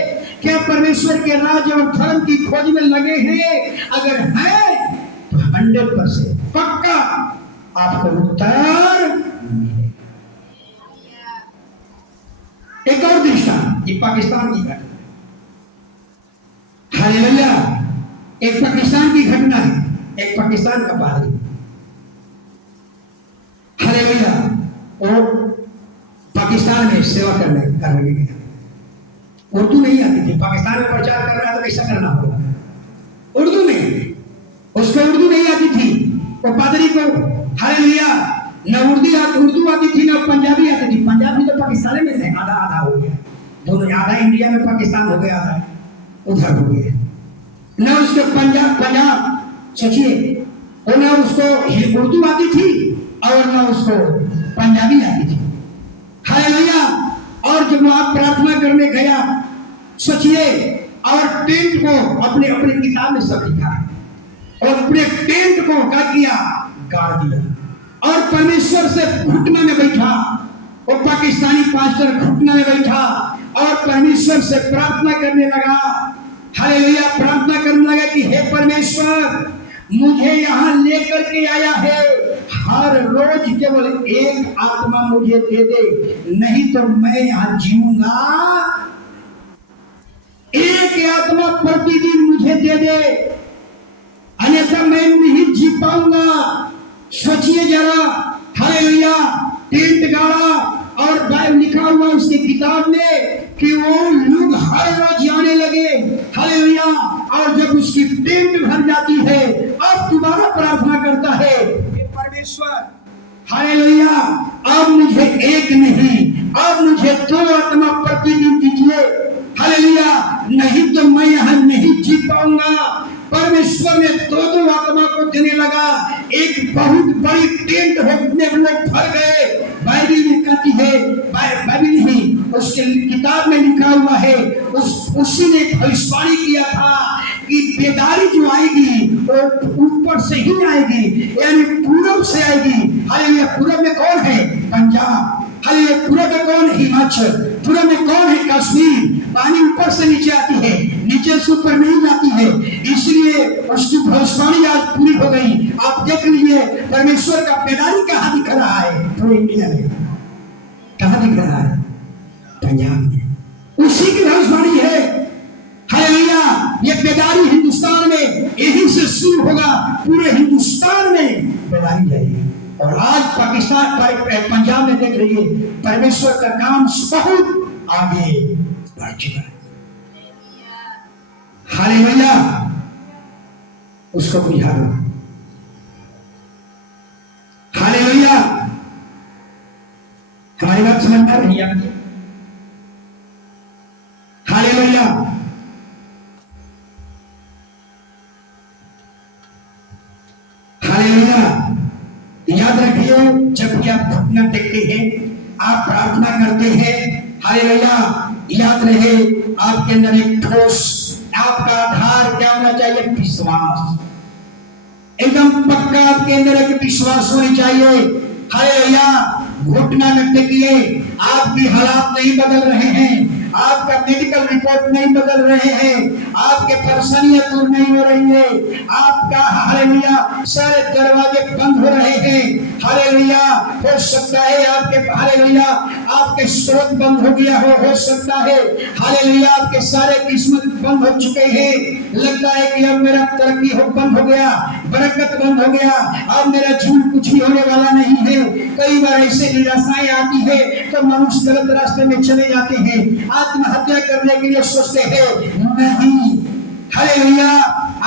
क्या परमेश्वर के राज और धर्म की खोज में लगे हैं? अगर है तो 100% पक्का आपको उत्तर मिलेगा। एक और दृष्टांत, ये पाकिस्तान की घटना, हालेलुया, एक पाकिस्तान की घटना है। एक पाकिस्तान का पादरी, हालेलुया, वो पाकिस्तान में सेवा करने गया। उर्दू नहीं आती थी, पाकिस्तान में प्रचार कर रहा है तो कैसा करना होगा? उर्दू में, उसको उर्दू नहीं आती थी। वो पादरी को हालेलुया न उर्दू आती थी, न पंजाबी आती थी। पंजाबी तो पाकिस्तान में है, आधा आधा हो गया, दोनों, आधा इंडिया में पाकिस्तान हो गया, आधा उधर हो गया। न उसको पंजाब सोचिए, और न उसको उर्दू आती थी और न उसको पंजाबी आती थी। हालेलुया, और जब वहां प्रार्थना करने गया, सोचिए, और टेंट को अपने अपने किताब में सब लिखा है, और पूरे टेंट को क्या किया, गाड़ दिया। और परमेश्वर से घुटने में बैठा, वो पाकिस्तानी पास्टर घुटने में बैठा और परमेश्वर से प्रार्थना करने लगा। हालेलुया, प्रार्थना करने लगा कि हे परमेश्वर, मुझे यहाँ लेकर के आया है, हर रोज केवल एक आत्मा मुझे दे दे, नहीं तो मैं यहाँ जीऊंगा। एक आत्मा प्रतिदिन मुझे दे दे, अन्यथा मैं नहीं जी पाऊंगा। सोचिए जरा, हालेलुया, टेंट गाड़ा और बाइबल लिखा हुआ उसकी किताब में कि वो लोग हर रोज आने लगे। हालेलुया, और जब उसकी टेंट भर जाती है अब दोबारा प्रार्थना करता है, हे परमेश्वर, हालेलुया, अब मुझे एक नहीं, अब मुझे 2 आत्मा प्रतिदिन दीजिए। हालेलुया, नहीं तो मैं यहाँ नहीं जी पाऊंगा। परमेश्वर ने 2 आत्मा को देने लगा। एक बहुत बड़ी टेंट होने में भर गए। बाइबल में कहती है, बाइबल नहीं, उसके किताब में लिखा हुआ है, उसी ने भविष्यवाणी किया था कि बेदारी जो आएगी वो ऊपर से ही आएगी, यानी पूरब से आएगी। हालेलुया, पूरब में कौन है? पंजाब। हालेलुया, पूरब में कौन है? हिमाचल। पूरब में कौन है? कश्मीर। पानी ऊपर से नीचे आती है, नीचे से ऊपर नहीं जाती है, इसलिए उसकी भविष्यवाणी आज पूरी हो गई। आप देख लीजिए परमेश्वर का बेदारी कहाँ दिख रहा है? पूरे इंडिया में कहाँ दिख रहा है? पंजाब में। उसी की भविष्यवाणी है। हालेलुया, ये बेदारी हिंदुस्तान में यहीं से शुरू होगा, पूरे हिंदुस्तान में बेदारी जाएगी। और आज पाकिस्तान पंजाब में देख रही है, परमेश्वर का काम बहुत आगे बढ़ चुका है। हालेलुया, उसको बुझा दो। हालेलुया, हमारी बात समझ में आ रही है आपकी? हालेलुया, हालेलुया, याद रखिए, जब भी आप घुटना टेकते हैं, आप प्रार्थना करते हैं, हालेलुया, याद रहे आपके अंदर एक ठोस, आपका आधार क्या होना चाहिए? विश्वास। एकदम पक्का आपके अंदर एक विश्वास होनी चाहिए। हालेलुया, घुटना में टेकिए। आपकी हालात नहीं बदल रहे हैं, आपका मेडिकल रिपोर्ट नहीं बदल रहे हैं, आपके परेशानियां दूर नहीं हो रही है, आपका हालेलुया सारे दरवाजे बंद हो रहे हैं। हालेलुया, हो सकता है आपके हालेलुया आपके स्रोत बंद हो गया हो सकता है हालेलुया आपके सारे किस्मत बंद हो चुके हैं। लगता है कि अब मेरा तरक्की हो बंद हो गया, बरकत बंद हो गया, अब मेरा जीवन कुछ भी होने वाला नहीं है। कई बार ऐसे निराशाएं आती है तो मनुष्य गलत रास्ते में चले जाते हैं, आत्महत्या करने के लिए सोचते हैं। नहीं, हालेलुया,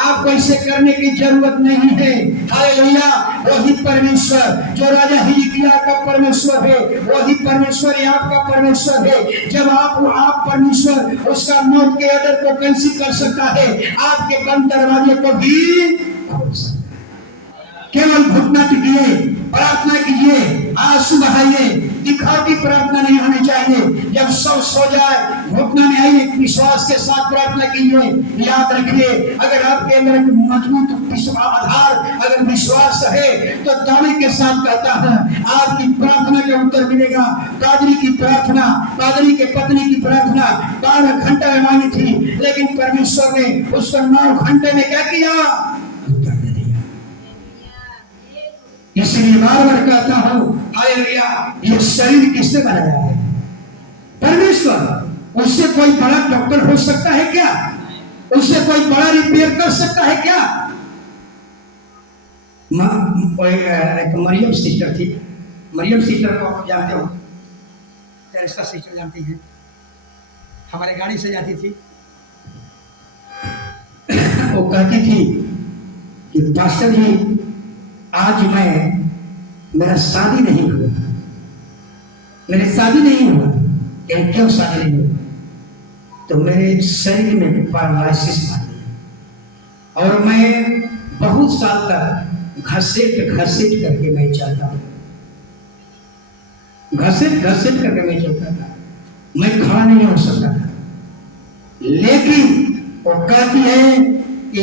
आपको ऐसे करने की जरूरत नहीं है। हालेलुया, वही परमेश्वर जो राजा हिजकिय्याह का परमेश्वर है, वही परमेश्वर आपका परमेश्वर है। जब आप परमेश्वर उसका मौत के ऑर्डर को कैंसिल कर सकता है, आपके बंद दरवाजे को भी खोल सकता है। केवल घुटना टिकिए, प्रार्थना कीजिए, आंसू बहाइए, दिखावटी प्रार्थना नहीं होनी चाहिए। जब सब सो जाए, घुटना में आइए, विश्वास के साथ प्रार्थना कीजिए। याद रखिए, अगर आपके अंदर एक मजबूत आधार, अगर विश्वास है तो दावे के साथ कहता है आपकी प्रार्थना का उत्तर मिलेगा। पादरी की प्रार्थना, पादरी के पत्नी की प्रार्थना 12 घंटे में मांगी थी, लेकिन परमेश्वर ने उसको 9 घंटे में क्या किया? उत्तर दे दिया। इसलिए बार बार कहता हूं, हालेलुया, ये शरीर किसने बनाया है? परमेश्वर। उससे कोई बड़ा डॉक्टर हो सकता है क्या? उससे कोई बड़ा रिपेयर कर सकता है क्या? एक मरियम सिस्टर थी, मरियम सिस्टर को आप जानते हो, टेरेसा सिस्टर जानती हैं, हमारे गाड़ी से जाती थी। वो कहती थी कि पास्टर जी, आज मेरा शादी नहीं हुआ, मेरे शादी नहीं हुआ। क्यों शादी नहीं हुआ? तो मेरे शरीर में पैरालिसिस आ गई और मैं बहुत साल तक घसीट करके मैं चलता हूँ, घसीट करके मैं चलता था, मैं खड़ा नहीं हो सकता था। लेकिन वो कहती है कि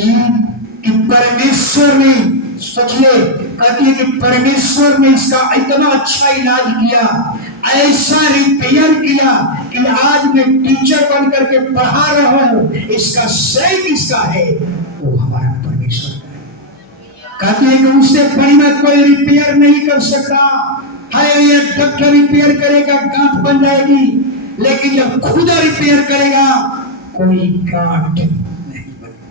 कि परमेश्वर ने, सोचिए, कहती है कि परमेश्वर ने इसका इतना अच्छा इलाज किया, ऐसा रिपेयर किया कि आज मैं टीचर बन करके पढ़ा रहा हूं। इसका श्रेय किसका है? वो हमारा परमेश्वर का है। कहती है कि उससे बड़ी बात कोई रिपेयर नहीं कर सकता। हालेलुया। डॉक्टर रिपेयर करेगा, गांठ बन जाएगी, लेकिन जब खुदा रिपेयर करेगा कोई गांठ नहीं बनेगी।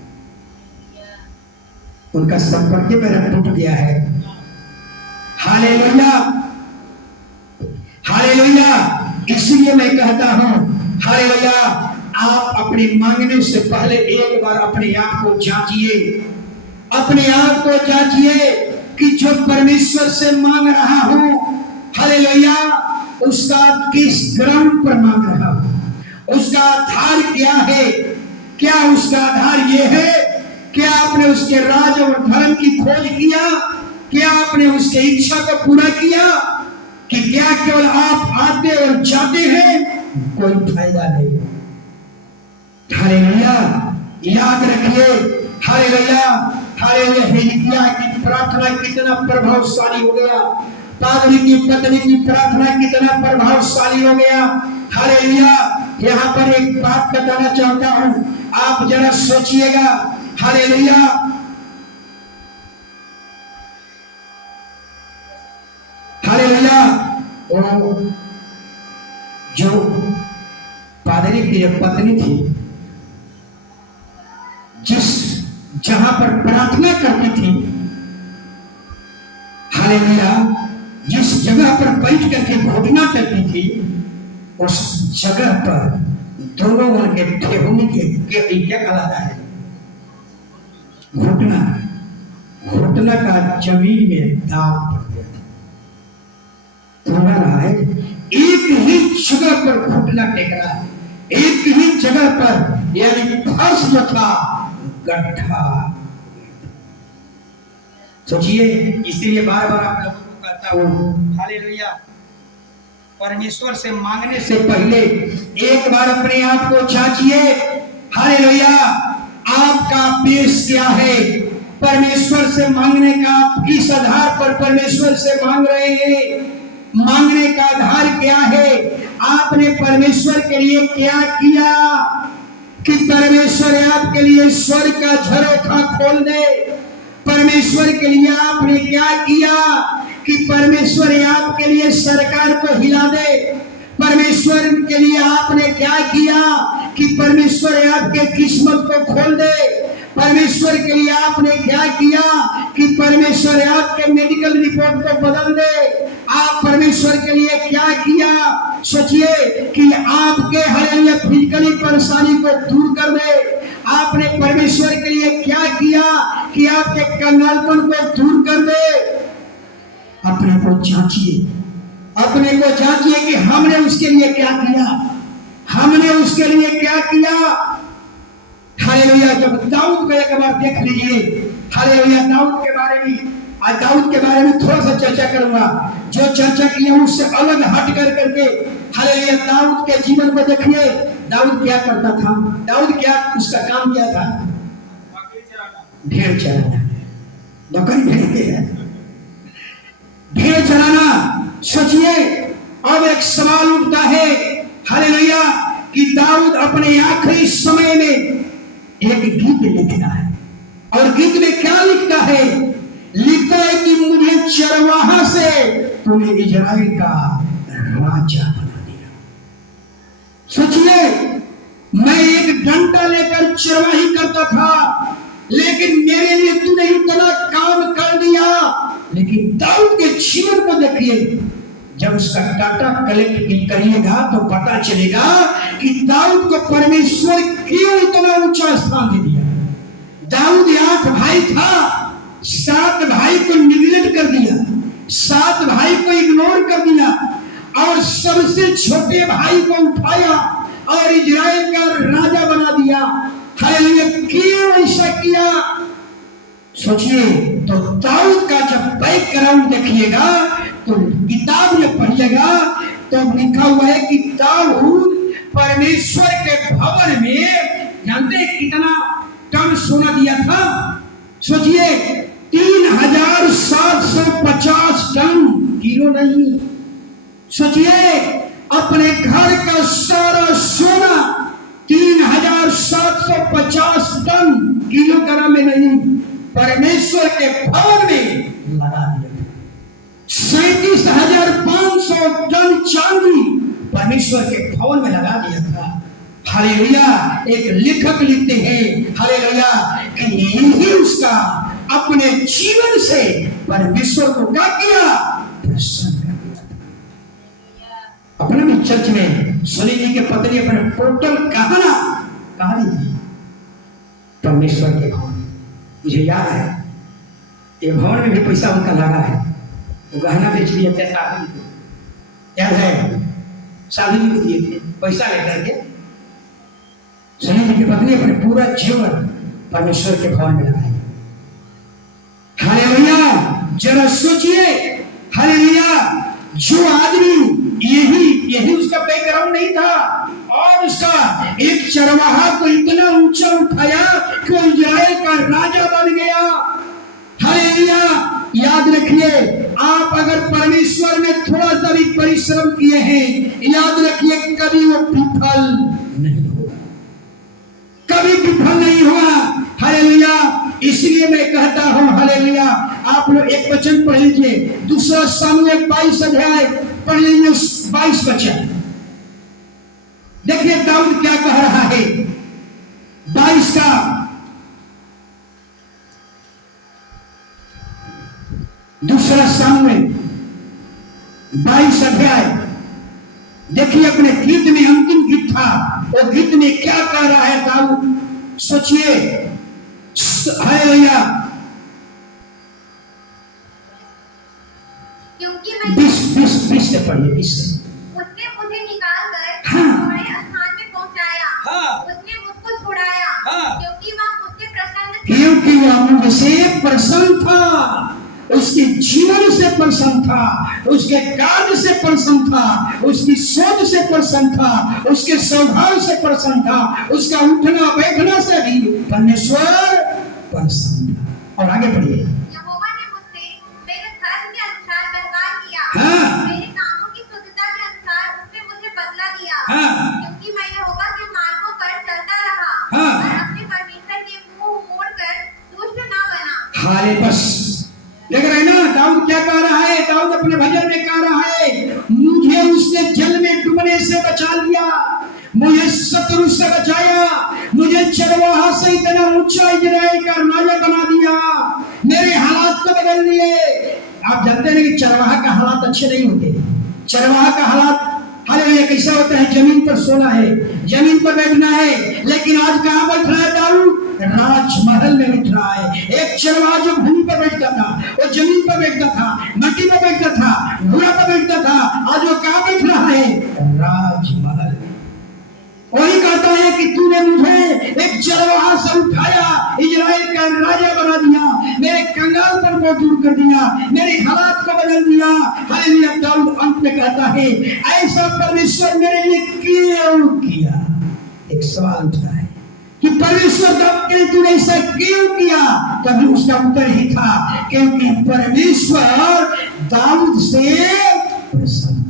उनका संपर्क मेरा टूट गया है। Hallelujah, hallelujah. इसलिए मैं कहता हूं, हालेलुया, आप अपने मांगने से पहले एक बार अपने आप को जांचिए, अपने आप को जांचिए कि जो परमेश्वर से मांग रहा हूं, हालेलुया, उसका किस ग्राउंड पर मांग रहा हूं, उसका आधार क्या है? क्या उसका आधार यह है? क्या आपने उसके राज और धर्म की खोज किया? क्या आपने उसके इच्छा को पूरा किया? कि क्या केवल आप आते और जाते हैं? कोई फायदा नहीं। हालेलुया, याद रखिए, हालेलुया, हालेलुया। हिजकिय्याह की प्रार्थना कितना प्रभावशाली हो गया, पादरी की पत्नी की प्रार्थना कितना प्रभावशाली हो गया। हालेलुया। यहाँ पर एक बात बताना चाहता हूं, आप जरा सोचिएगा। Hallelujah, hallelujah. वो जो पादरी की जो पत्नी थी, जिस जहां पर प्रार्थना करती थी, हालेलुया, जिस जगह पर बैठ करके घुटना करती थी, उस जगह पर दोनों उनके ठेहुनी के क्या कहलाता है? घुटना, घुटना का जमीन में दाग पड़ गया। थोड़ा रहा है, एक ही जगह पर घुटना टेकना, एक ही जगह पर, यानी फर्श जो था गड्ढा। सोचिए, इसीलिए बार बार आप लोगों को कहता हूं, हालेलुया, परमेश्वर से मांगने से पहले एक बार अपने आप को जांचिए। हालेलुया, आपका पेश क्या है? परमेश्वर से मांगने का किस आधार पर परमेश्वर से मांग रहे हैं? मांगने का आधार क्या है? आपने परमेश्वर के लिए क्या किया कि परमेश्वर आपके लिए स्वर्ग का झरोखा खोल दे? परमेश्वर के लिए आपने क्या किया कि परमेश्वर आपके लिए सरकार को हिला दे? परमेश्वर के लिए आपने क्या किया कि परमेश्वर आपके किस्मत को खोल दे? परमेश्वर के लिए आपने क्या किया कि परमेश्वर आपके मेडिकल रिपोर्ट को बदल दे? आप परमेश्वर के लिए क्या किया? सोचिए कि आपके हालेलुया फिजिकली परेशानी को दूर कर दे। आपने परमेश्वर के लिए क्या किया कि आपके कंगालपन को दूर कर दे? अपने को जांचिए, अपने को जांचिए कि हमने उसके लिए क्या किया, हमने उसके लिए क्या किया। हालेलुया। जब दाऊद को एक बार देख लीजिए, हालेलुया, दाऊद के बारे में, आज दाऊद के बारे में थोड़ा सा चर्चा करूंगा। जो चर्चा किया उससे अलग हट कर करके, हालेलुया, दाऊद के जीवन को देखिए। दाऊद क्या करता था? दाऊद क्या उसका काम क्या था? भेड़ चराना, बकरी भेड़ के है, भेड़ चराना। सोचिए, अब एक सवाल उठता है, हालेलुया, कि दाऊद अपने आखिरी समय में एक गीत लिखता है, और गीत में क्या लिखता है? लिखता है कि मुझे चरवाहा से तूने इजराइल का राजा बना दिया। सोचिए, मैं एक डंडा लेकर चरवाही करता था, लेकिन मेरे लिए तूने इतना काम कर दिया। लेकिन दाऊद के जीवन को देखिए, जब उसका डाटा कलेक्ट करिएगा तो पता चलेगा कि दाऊद को परमेश्वर क्यों इतना ऊंचा स्थान दे दिया। दाऊद 8 भाई था, 7 भाई को निगलेक्ट कर दिया, 7 भाई को इग्नोर कर दिया, और सबसे छोटे भाई को उठाया और इजराइल का राजा बना दिया। हालेलुया, क्यों ऐसा किया? सोचिए, तो दाऊद का जब बैकग्राउंड देखिएगा तो किताब में पढ़िएगा तो लिखा हुआ है कि दाऊद परमेश्वर के भवन में, जानते कितना टन सोना दिया था? सोचिए 3750 टन, किलो नहीं। सोचिए अपने घर का सारा सोना 3750 टन, किलोग्राम में नहीं, परमेश्वर के भवन में लगा दिया। 37,500 टन चांदी परमेश्वर के भवन में लगा दिया था। हालेलुया। एक लेखक लिखते हैं हालेलुया कि यही उसका अपने जीवन से परमेश्वर को क्या किया, प्रसन्न कर दिया। अपने भी चर्च में सुनी जी के पत्नी अपने टोटल कहानी थी परमेश्वर के भवन। मुझे याद है ये भवन में भी पैसा उनका लगा है, वो गहना बेच दिए थे साधु जी को, याद है, साधु जी को दिए थे पैसा लेकर के। सुनी जी की पत्नी अपने पूरा जीवन परमेश्वर के भवन में लगाई। हालेलुया। जरा सोचिए हालेलुया, जो आदमी यही उसका बैकग्राउंड नहीं था और उसका एक चरवाहा को इतना ऊंचा उठाया कि वो इजराइल का राजा बन गया। हालेलुया। याद रखिए, आप अगर परमेश्वर में थोड़ा सा भी परिश्रम किए हैं, याद रखिए कभी वो विफल नहीं होगा, कभी विफल नहीं हुआ। हालेलुया। इसलिए मैं कहता हूं हालेलुया, आप लोग एक वचन पढ़ लीजिए, 2 शमूएल 22 अध्याय पढ़ लीजिए, 22 वचन। देखिए दाऊद क्या कह रहा है, 22 का 2 शमूएल 22 अध्याय। देखिए अपने गीत में, अंतिम गीत था, वो गीत में क्या कह रहा है दाऊद, सोचिए। हालेलुया। क्योंकि मैं 20 से पढ़िए, 20 से। उसने मुझे निकालकर हाँ। बड़े स्थान में पहुंचाया। हाँ। उसने मुझको छुड़ाया। हाँ। क्योंकि वह मुझसे प्रसन्न था। क्योंकि वह मुझसे प्रसन्न था, उसके जीवन से प्रसन्न था, उसके कार्य से प्रसन्न था, उसकी सोच से प्रसन्न था, उसके स्वभाव से प्रसन्न था, उसका उठना बैठना से भी परमेश्वर प्रसन्न था। और आगे बढ़िए। यहोवा ने मुझसे मेरे धर्म के अनुसार व्यवहार किया। हाँ। मेरे कामों की शुद्धता के अनुसार उसने मुझे बदला दिया। हाँ। क्योंकि मैं यहोवा के मार्गों पर चलता रहा। हाँ। और अपने परमेश्वर के मुंह मोड़कर दुष्ट न बना। हाले बस देख रहे ना दाऊद क्या कह रहा है, दाऊद अपने भजन में कह रहा है, मुझे उसने जल में डूबने से बचा लिया, मुझे शत्रु से बचाया, मुझे चरवाहा से इतना ऊंचा इजराइल का राजा बना दिया, मेरे हालात को बदल दिए। आप जानते हैं कि चरवाहा का हालात अच्छे नहीं होते। चरवाहा का हालात हालेलुया कैसा होता है, जमीन पर सोना है, जमीन पर बैठना है, लेकिन आज कहां बैठ रहा है दाऊद, राजमहल में बैठ रहा है। एक चरवाहा जो भूमि पर बैठता था, वो जमीन पर बैठता था, मिट्टी पर बैठता था, घोड़ा पर बैठता था, आज वो कहां बैठ रहा है, राजमहल। वही कहता है कि तूने मुझे एक चरवाहा से उठाया, इजराइल का राजा बना दिया, मेरे कंगाल पर को दूर कर दिया, मेरे हालात को बदल दिया। हालेलुया। दाऊद अंत में कहता है, ऐसा परमेश्वर मेरे लिए क्यों किया। एक सवाल उठता है कि परमेश्वर दाऊद के लिए तूने ऐसा क्यों किया। तभी उसका उत्तर ही था, क्योंकि परमेश्वर दाऊद से प्रसन्न था।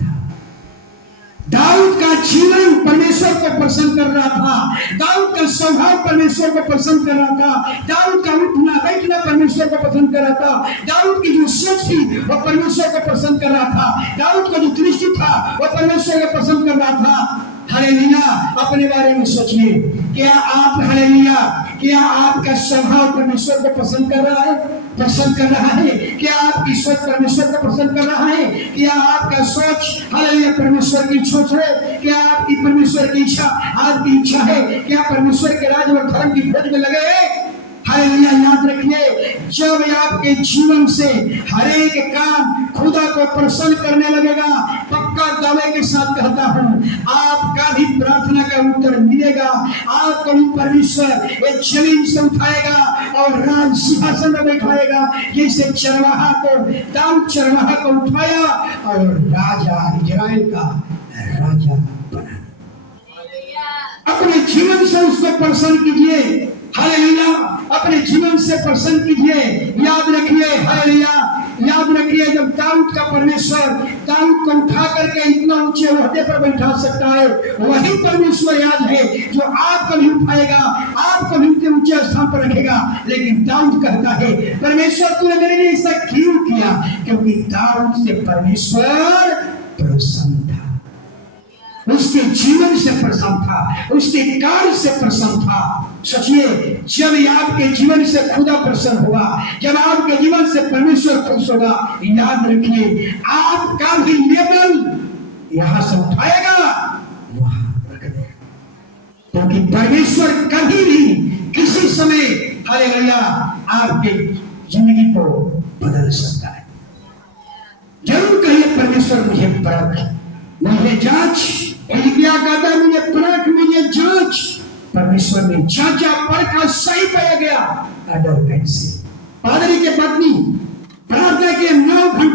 दाऊद का जीवन परमेश्वर को प्रसन्न कर रहा था, दाऊद का स्वभाव परमेश्वर को पसंद कर रहा था, दाऊद का उठना बैठना परमेश्वर को पसंद कर रहा था, दाऊद की जो सोच थी वो परमेश्वर को पसंद कर रहा था, दाऊद का जो दृष्टि था वो परमेश्वर को पसंद कर रहा था। हालेलुया। अपने बारे में सोचिए, क्या आप हालेलुया, क्या आपका स्वभाव परमेश्वर को पसंद कर रहा है, पसंद कर रहा है? क्या आपकी सोच परमेश्वर को पसंद कर रहा है? क्या आपका सोच हालेलुया परमेश्वर की सोच है? क्या आपकी परमेश्वर की इच्छा आपकी इच्छा है? क्या परमेश्वर के राज्य और धर्म की खोज में लगे हैं? हालेलुया। याद रखिए, जब आपके जीवन से हर एक काम खुदा को प्रसन्न करने लगेगा, पक्का दावे के साथ कहता हूं, आपका भी प्रार्थना का उत्तर मिलेगा। आपको भी परमेश्वर एक जमीन से उठाएगा और राज सिंहासन में बैठाएगा, जैसे चरवाहा को दाऊद चरवाहा को उठाया और राजा इजराइल का राजा बना। अपने जीवन से उसको प्रसन्न कीजिए। हालेलुया। अपने जीवन से प्रसन्न कीजिए। याद रखिए, हालेलुया, याद रखिए, जब दाऊद का परमेश्वर दाऊद को उठा करके इतना ऊंचे ओहदे पर बैठा सकता है, वही परमेश्वर याद है जो आपको भी उठाएगा, आपको भी ऊंचे स्थान पर रखेगा। लेकिन दाऊद कहता है, परमेश्वर तूने मेरे लिए ऐसा क्यों किया? क्योंकि दाऊद से परमेश्वर प्रसन्न था, उसके जीवन से प्रसन्न था, उसके कार्य से प्रसन्न था। सोचिए, जब आपके जीवन से खुदा प्रसन्न होगा, जब आपके जीवन से परमेश्वर खुश होगा, याद रखिए आपका भी लेवल यहां से उठाएगा, वहां रख देगा। क्योंकि परमेश्वर कभी भी किसी समय, हालेलुया, आपके जिंदगी को बदल सकता है। जरूर कहिए, परमेश्वर मुझे परख, मुझे जांच। एलिया कहता है, मुझे परख, मुझे जांच। परमेश्वर ने जांचा, परखा, सही पाया गया। अडर से पादरी के पत्नी प्रार्थना के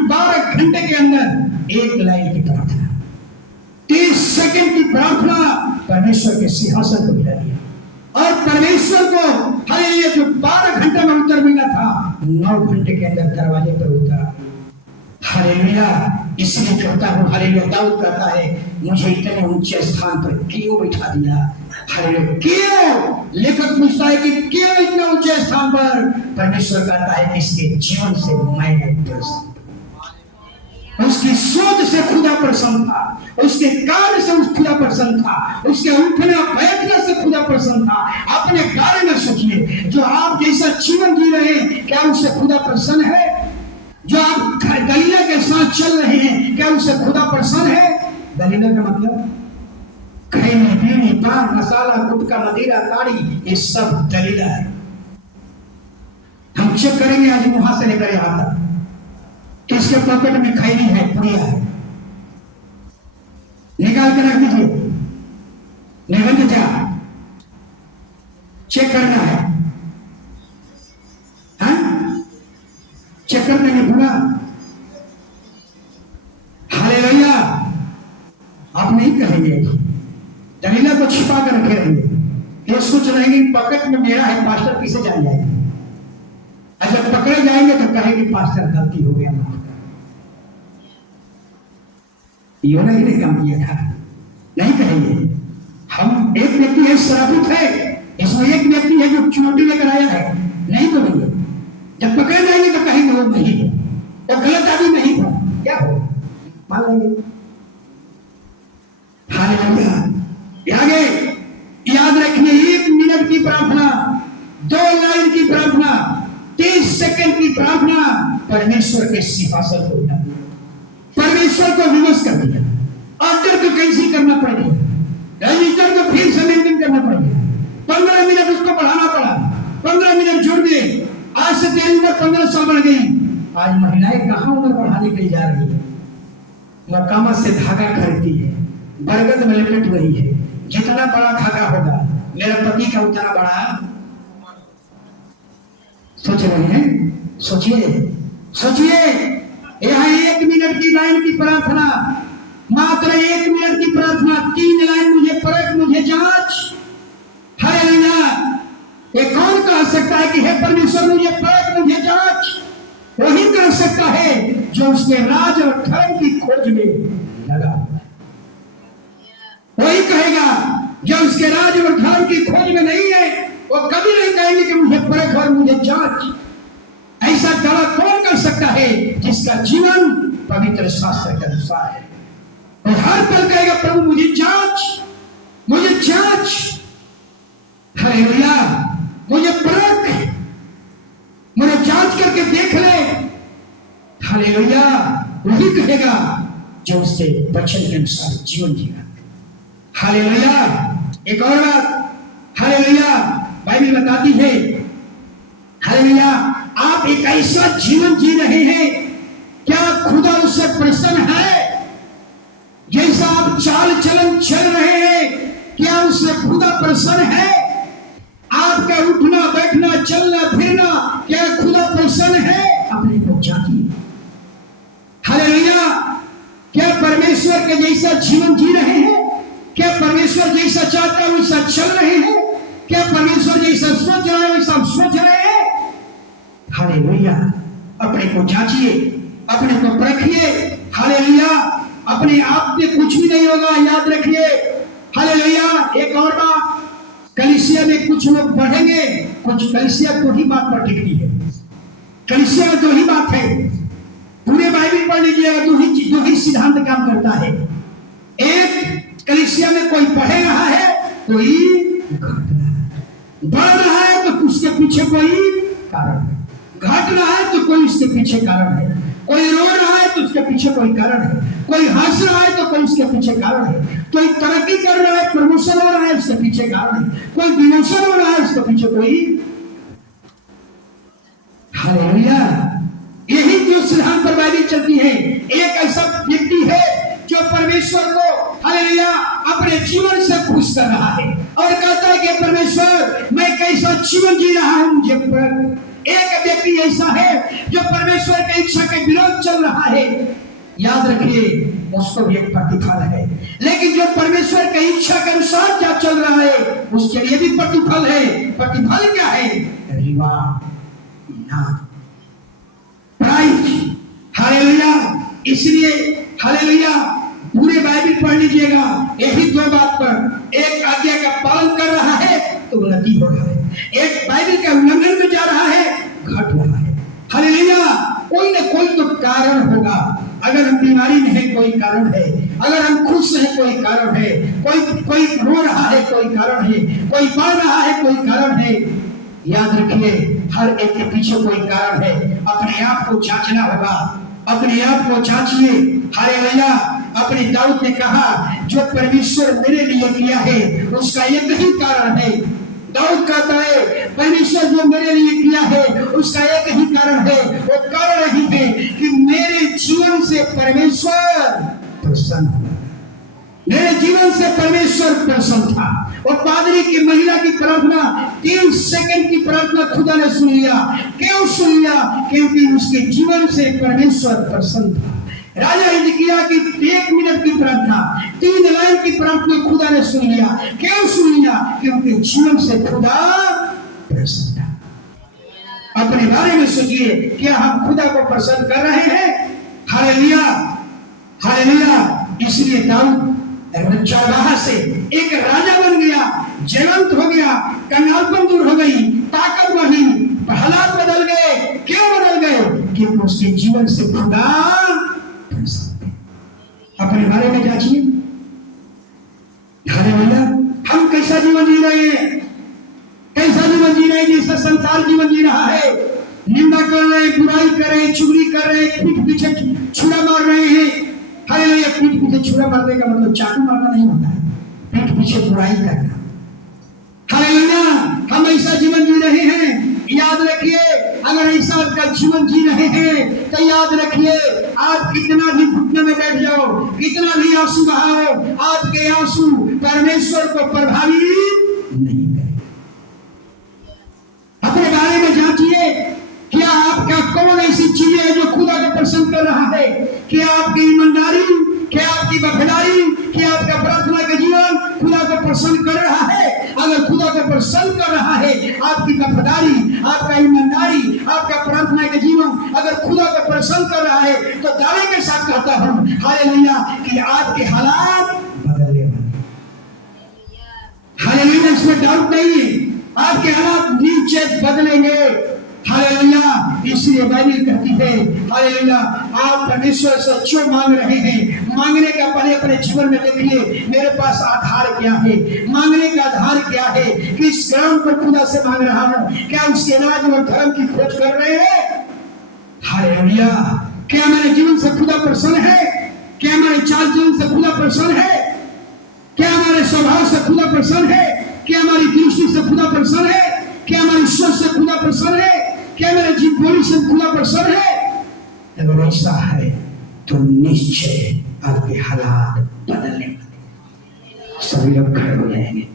12 घंटे के अंदर 1 लाइन की प्रार्थना, 30 सेकंड की प्रार्थना, परमेश्वर के सिंहासन को मिला दिया। और परमेश्वर को हालेलुया, जो 12 घंटे में उत्तर मिलना था, 9 घंटे के अंदर दरवाजे पर उतरा। हालेलुया, इसलिए कहता हूँ, हालेलुया, दाऊद कहता है, मुझे इतने ऊंचे स्थान पर क्यों बैठा दिया? हालेलुया, क्यों? लेखक पूछता है कि क्यों इतना ऊंचे स्थान पर? परमेश्वर कहता है, इसके जीवन से मैं प्रसन्न, उसकी सोच से खुदा प्रसन्न था, उसके कार्य से खुदा प्रसन्न था, उसके उठना बैठने से खुदा प्रसन्न था। अपने कार्य में सोचिए, जो आप जैसा जीवन जी रहे हैं, क्या उससे खुदा प्रसन्न है? जो आप गलीला के साथ चल रहे हैं, क्या उससे खुदा प्रसन्न है? गलीला का मतलब खैनी, बीड़ी, पान, मसाला, गुटखा, मदिरा, ताड़ी, ये सब दलीला है। हम चेक करेंगे आज वहां से लेकर यहां तक, किसके पॉकेट में खैनी है, पुड़िया है, निकाल कर रख दीजिए, निगंध क्या चेक करना है? चेक करने में पूरा हालेलुया आप नहीं कहेंगे, दलीला को छिपा कर रखे रहेंगे। ये सोच रहे हैं कि पॉकेट में मेरा है, पास्टर किसे जान जाएगा? अच्छा, पकड़े जाएंगे तो कहेंगे पास्टर गलती हो गया, योना ही ने काम किया था, नहीं कहेंगे। हम एक व्यक्ति है शराबुत है, इसमें एक व्यक्ति है जो चुनौती लेकर आया है, नहीं बोलेंगे। जब पकड़े जाएंगे तो कहेंगे वो नहीं हो, और गलत आदमी नहीं हो, क्या हो मान लेंगे। हालेलुया, आगे याद रखिए, 1 मिनट की प्रार्थना, 2 लाइन की प्रार्थना, 30 सेकंड की प्रार्थना, परमेश्वर के सिंहासन को उठा दिया, परमेश्वर को विवश कर दिया। ऑर्डर को कैंसिल करना पड़ गया, रजिस्टर को फिर से मेंटेन करना पड़ गया, 15 मिनट उसको बढ़ाना पड़ा, 15 मिनट जुड़ गए। आज से तेरी उम्र 15 साल बढ़ गई। आज महिलाएं कहां उम्र बढ़ाने के लिए जा रही है? मकामा से धागा खरीदती है, बरगद में लपेट रही है। जितना बड़ा धागा होगा मेरा पति का उतना बड़ा। सोच रहे हैं? सोचिए, सोचिए, यहाँ 1 मिनट की लाइन की प्रार्थना, मात्र 1 मिनट की प्रार्थना, 3 लाइन, मुझे परख, मुझे जांच। हालेलुया, ये कौन कह सकता है कि हे परमेश्वर मुझे परख, मुझे जांच? वही कह सकता है जो उसके राज और धर्म की खोज में लगा हुआ है। वही कहेगा जो उसके राज और धर्म की खोज में नहीं है, वो कभी नहीं कहेंगे कि मुझे परख और मुझे जांच। ऐसा दावा कौन कर सकता है जिसका जीवन पवित्र शास्त्र के अनुसार है? और हर पल कहेगा, प्रभु मुझे जांच, मुझे जांच, हालेलुया, मुझे परख, मुझे जांच करके देख ले। हालेलुया, वही कहेगा जो उससे वचन के अनुसार जीवन जीना। हालेलुया, एक और बात, हालेलुया, बाइबल बताती है, हालेलुया, आप एक ऐसा जीवन जी रहे हैं, क्या खुदा उससे प्रसन्न है? जैसा आप चाल चलन चल रहे हैं, क्या उससे खुदा प्रसन्न है? आपका उठना बैठना चलना फिरना, क्या खुदा प्रसन्न है? अपने को जांचिए। हालेलुया, क्या परमेश्वर के जैसा जीवन जी रहे हैं? क्या परमेश्वर जैसा चाहता है वैसा चल रहे हैं? क्या परमेश्वर जैसा सोच रहा है वैसा हम सोच रहे हैं? हालेलुया। अपने को जांचिए, अपने को परखिए। हालेलुया। अपने आप में कुछ भी नहीं होगा, याद रखिए। हालेलुया। एक और बात, कलीसिया में कुछ लोग बढ़ेंगे, कुछ कलीसिया दो ही बात पर टिकती है। कलीसिया में दो ही बात है, पूरे बाइबल पढ़ लीजिएगा, दो ही सिद्धांत काम करता है। एक, कलीसिया में कोई बढ़ रहा है, कोई घट रहा है। बढ़ रहा है तो उसके पीछे कोई कारण है, घट रहा है तो कोई उसके पीछे कारण है। कोई रो रहा है तो उसके पीछे कोई कारण है, कोई हंस रहा है तो कोई उसके पीछे कारण है, कोई तरक्की कर रहा है, प्रमोशन हो रहा है, उसके पीछे कारण है, कोई डिमोशन हो रहा है, उसके पीछे कोई। हालेलुया। यही जो सिद्धांत पर बाइबल चलती है। एक ऐसा व्यक्ति है जो परमेश्वर को हालेलुया अपने जीवन से खुश कर रहा है और कहता है कि परमेश्वर मैं कैसा जीवन जी रहा हूं मुझे। एक व्यक्ति ऐसा है जो परमेश्वर की इच्छा के विरोध चल रहा है, याद रखिए उसको भी एक प्रतिफल है। लेकिन जो परमेश्वर की इच्छा के अनुसार क्या चल रहा है उसके लिए भी प्रतिफल है। प्रतिफल क्या है? रिवार्ड, इनाम, प्राइज। हालेलुया। इसलिए हालेलुया पूरे बाइबल पढ़ लीजिएगा, यही दो बात पर, एक आज्ञा का पालन कर रहा है तो उन्नति हो रहा है, एक बाइबल के उल्लंघन में जा रहा है, घट रहा है। हालेलुया। कोई न कोई तो कारण होगा। अगर हम बीमारी में है कोई कारण है, अगर हम खुश हैं कोई कारण है, कोई रो रहा है कोई कारण है, कोई पढ़ रहा है कोई कारण है। याद रखिए हर एक के पीछे कोई कारण है। अपने आप को जांचना होगा, अपने आप को जांचिए। हालेलुया। अपने दाऊद ने कहा जो परमेश्वर मेरे लिए किया है उसका एक ही कारण है। दाऊद कहता है परमेश्वर जो मेरे लिए किया है उसका एक ही कारण है, वो कारण यही है कि मेरे जीवन से परमेश्वर प्रसन्न हुआ, मेरे जीवन से परमेश्वर प्रसन्न था। और पादरी की महिला की प्रार्थना 3 सेकंड की प्रार्थना खुदा ने सुन लिया। क्यों सुन लिया? क्योंकि उसके जीवन से परमेश्वर प्रसन्न था। राजा हिजकिय्याह की 1 मिनट की प्रार्थना 3 लाइन की प्रार्थना खुदा ने सुन लिया। क्यों सुन लिया? क्योंकि जीवन से खुदा प्रसन्न था। अपने बारे में सोचिए, क्या हम खुदा को प्रसन्न कर रहे हैं? हालेलुया। हालेलुया। इसलिए दाऊद चरवाहा से एक राजा बन गया, जयवंत हो गया, कंगालपन दूर हो गई, ताकत बढ़ी, हालात बदल गए। क्यों बदल गए? क्योंकि उसके जीवन से खुदा। अपने बारे में जांचिए। हालेलुया। हम कैसा जीवन जी रहे हैं? कैसा जीवन जी रहे हैं? जैसा संसार जीवन जी रहा है। निंदा कर रहे हैं, बुराई कर रहे हैं, चुगली कर रहे हैं, पीठ पीछे छुरा मार रहे हैं। हालेलुया। पीठ पीछे छुरा मारने का मतलब चाकू मारना नहीं होता है, पीठ पीछे बुराई करना। हालेलुया। हम ऐसा जीवन जी रहे हैं। याद रखिए अगर ऐसा आपका जीवन जी रहे हैं तो याद रखिए आप कितना भी घुटने में बैठ जाओ, कितना भी आंसू बहाओ, आपके आंसू परमेश्वर को प्रभावित नहीं करें। अपने बारे में जांचिए, क्या आपका कौन ऐसी चीज है जो खुदा को प्रसन्न कर रहा है? क्या आपकी ईमानदारी, क्या आपकी वफादारी, क्या आपका प्रार्थना का जीवन खुदा को प्रसन्न कर रहा है? अगर खुदा को प्रसन्न कर रहा है आपकी वफादारी, आपका ईमानदारी, आपका प्रार्थना का जीवन अगर खुदा को प्रसन्न कर रहा है तो दावे के साथ कहता हूं हालेलुया कि आपके हालात बदलने वाले। हालेलुया। इसमें डाउट नहीं है, आपके हालात नीचे बदलेंगे। हालेलुया। इसलिए बाइबल कहती है हालेलुया आप परमेश्वर से जो मांग रहे हैं, मांगने का पहले अपने जीवन में देखिए मेरे पास आधार क्या है, मांगने का आधार क्या है, किस ग्राउंड पर खुदा से मांग रहा हूं, क्या उसके राज और धर्म की खोज कर रहे हैं? हालेलुया। क्या मेरे जीवन से खुदा प्रसन्न है? क्या हमारे चाल चलन से खुदा प्रसन्न है? क्या हमारे स्वभाव से खुदा प्रसन्न है? क्या हमारी दृष्टि से खुदा प्रसन्न है? क्या हमारी सोच से खुदा प्रसन्न है? क्या मेरे जीव बोली से खुदा प्रसन्न है? अगर ऐसा है तो निश्चय आपके हालात बदलने वाले। सभी लोग खड़े हो जाएंगे।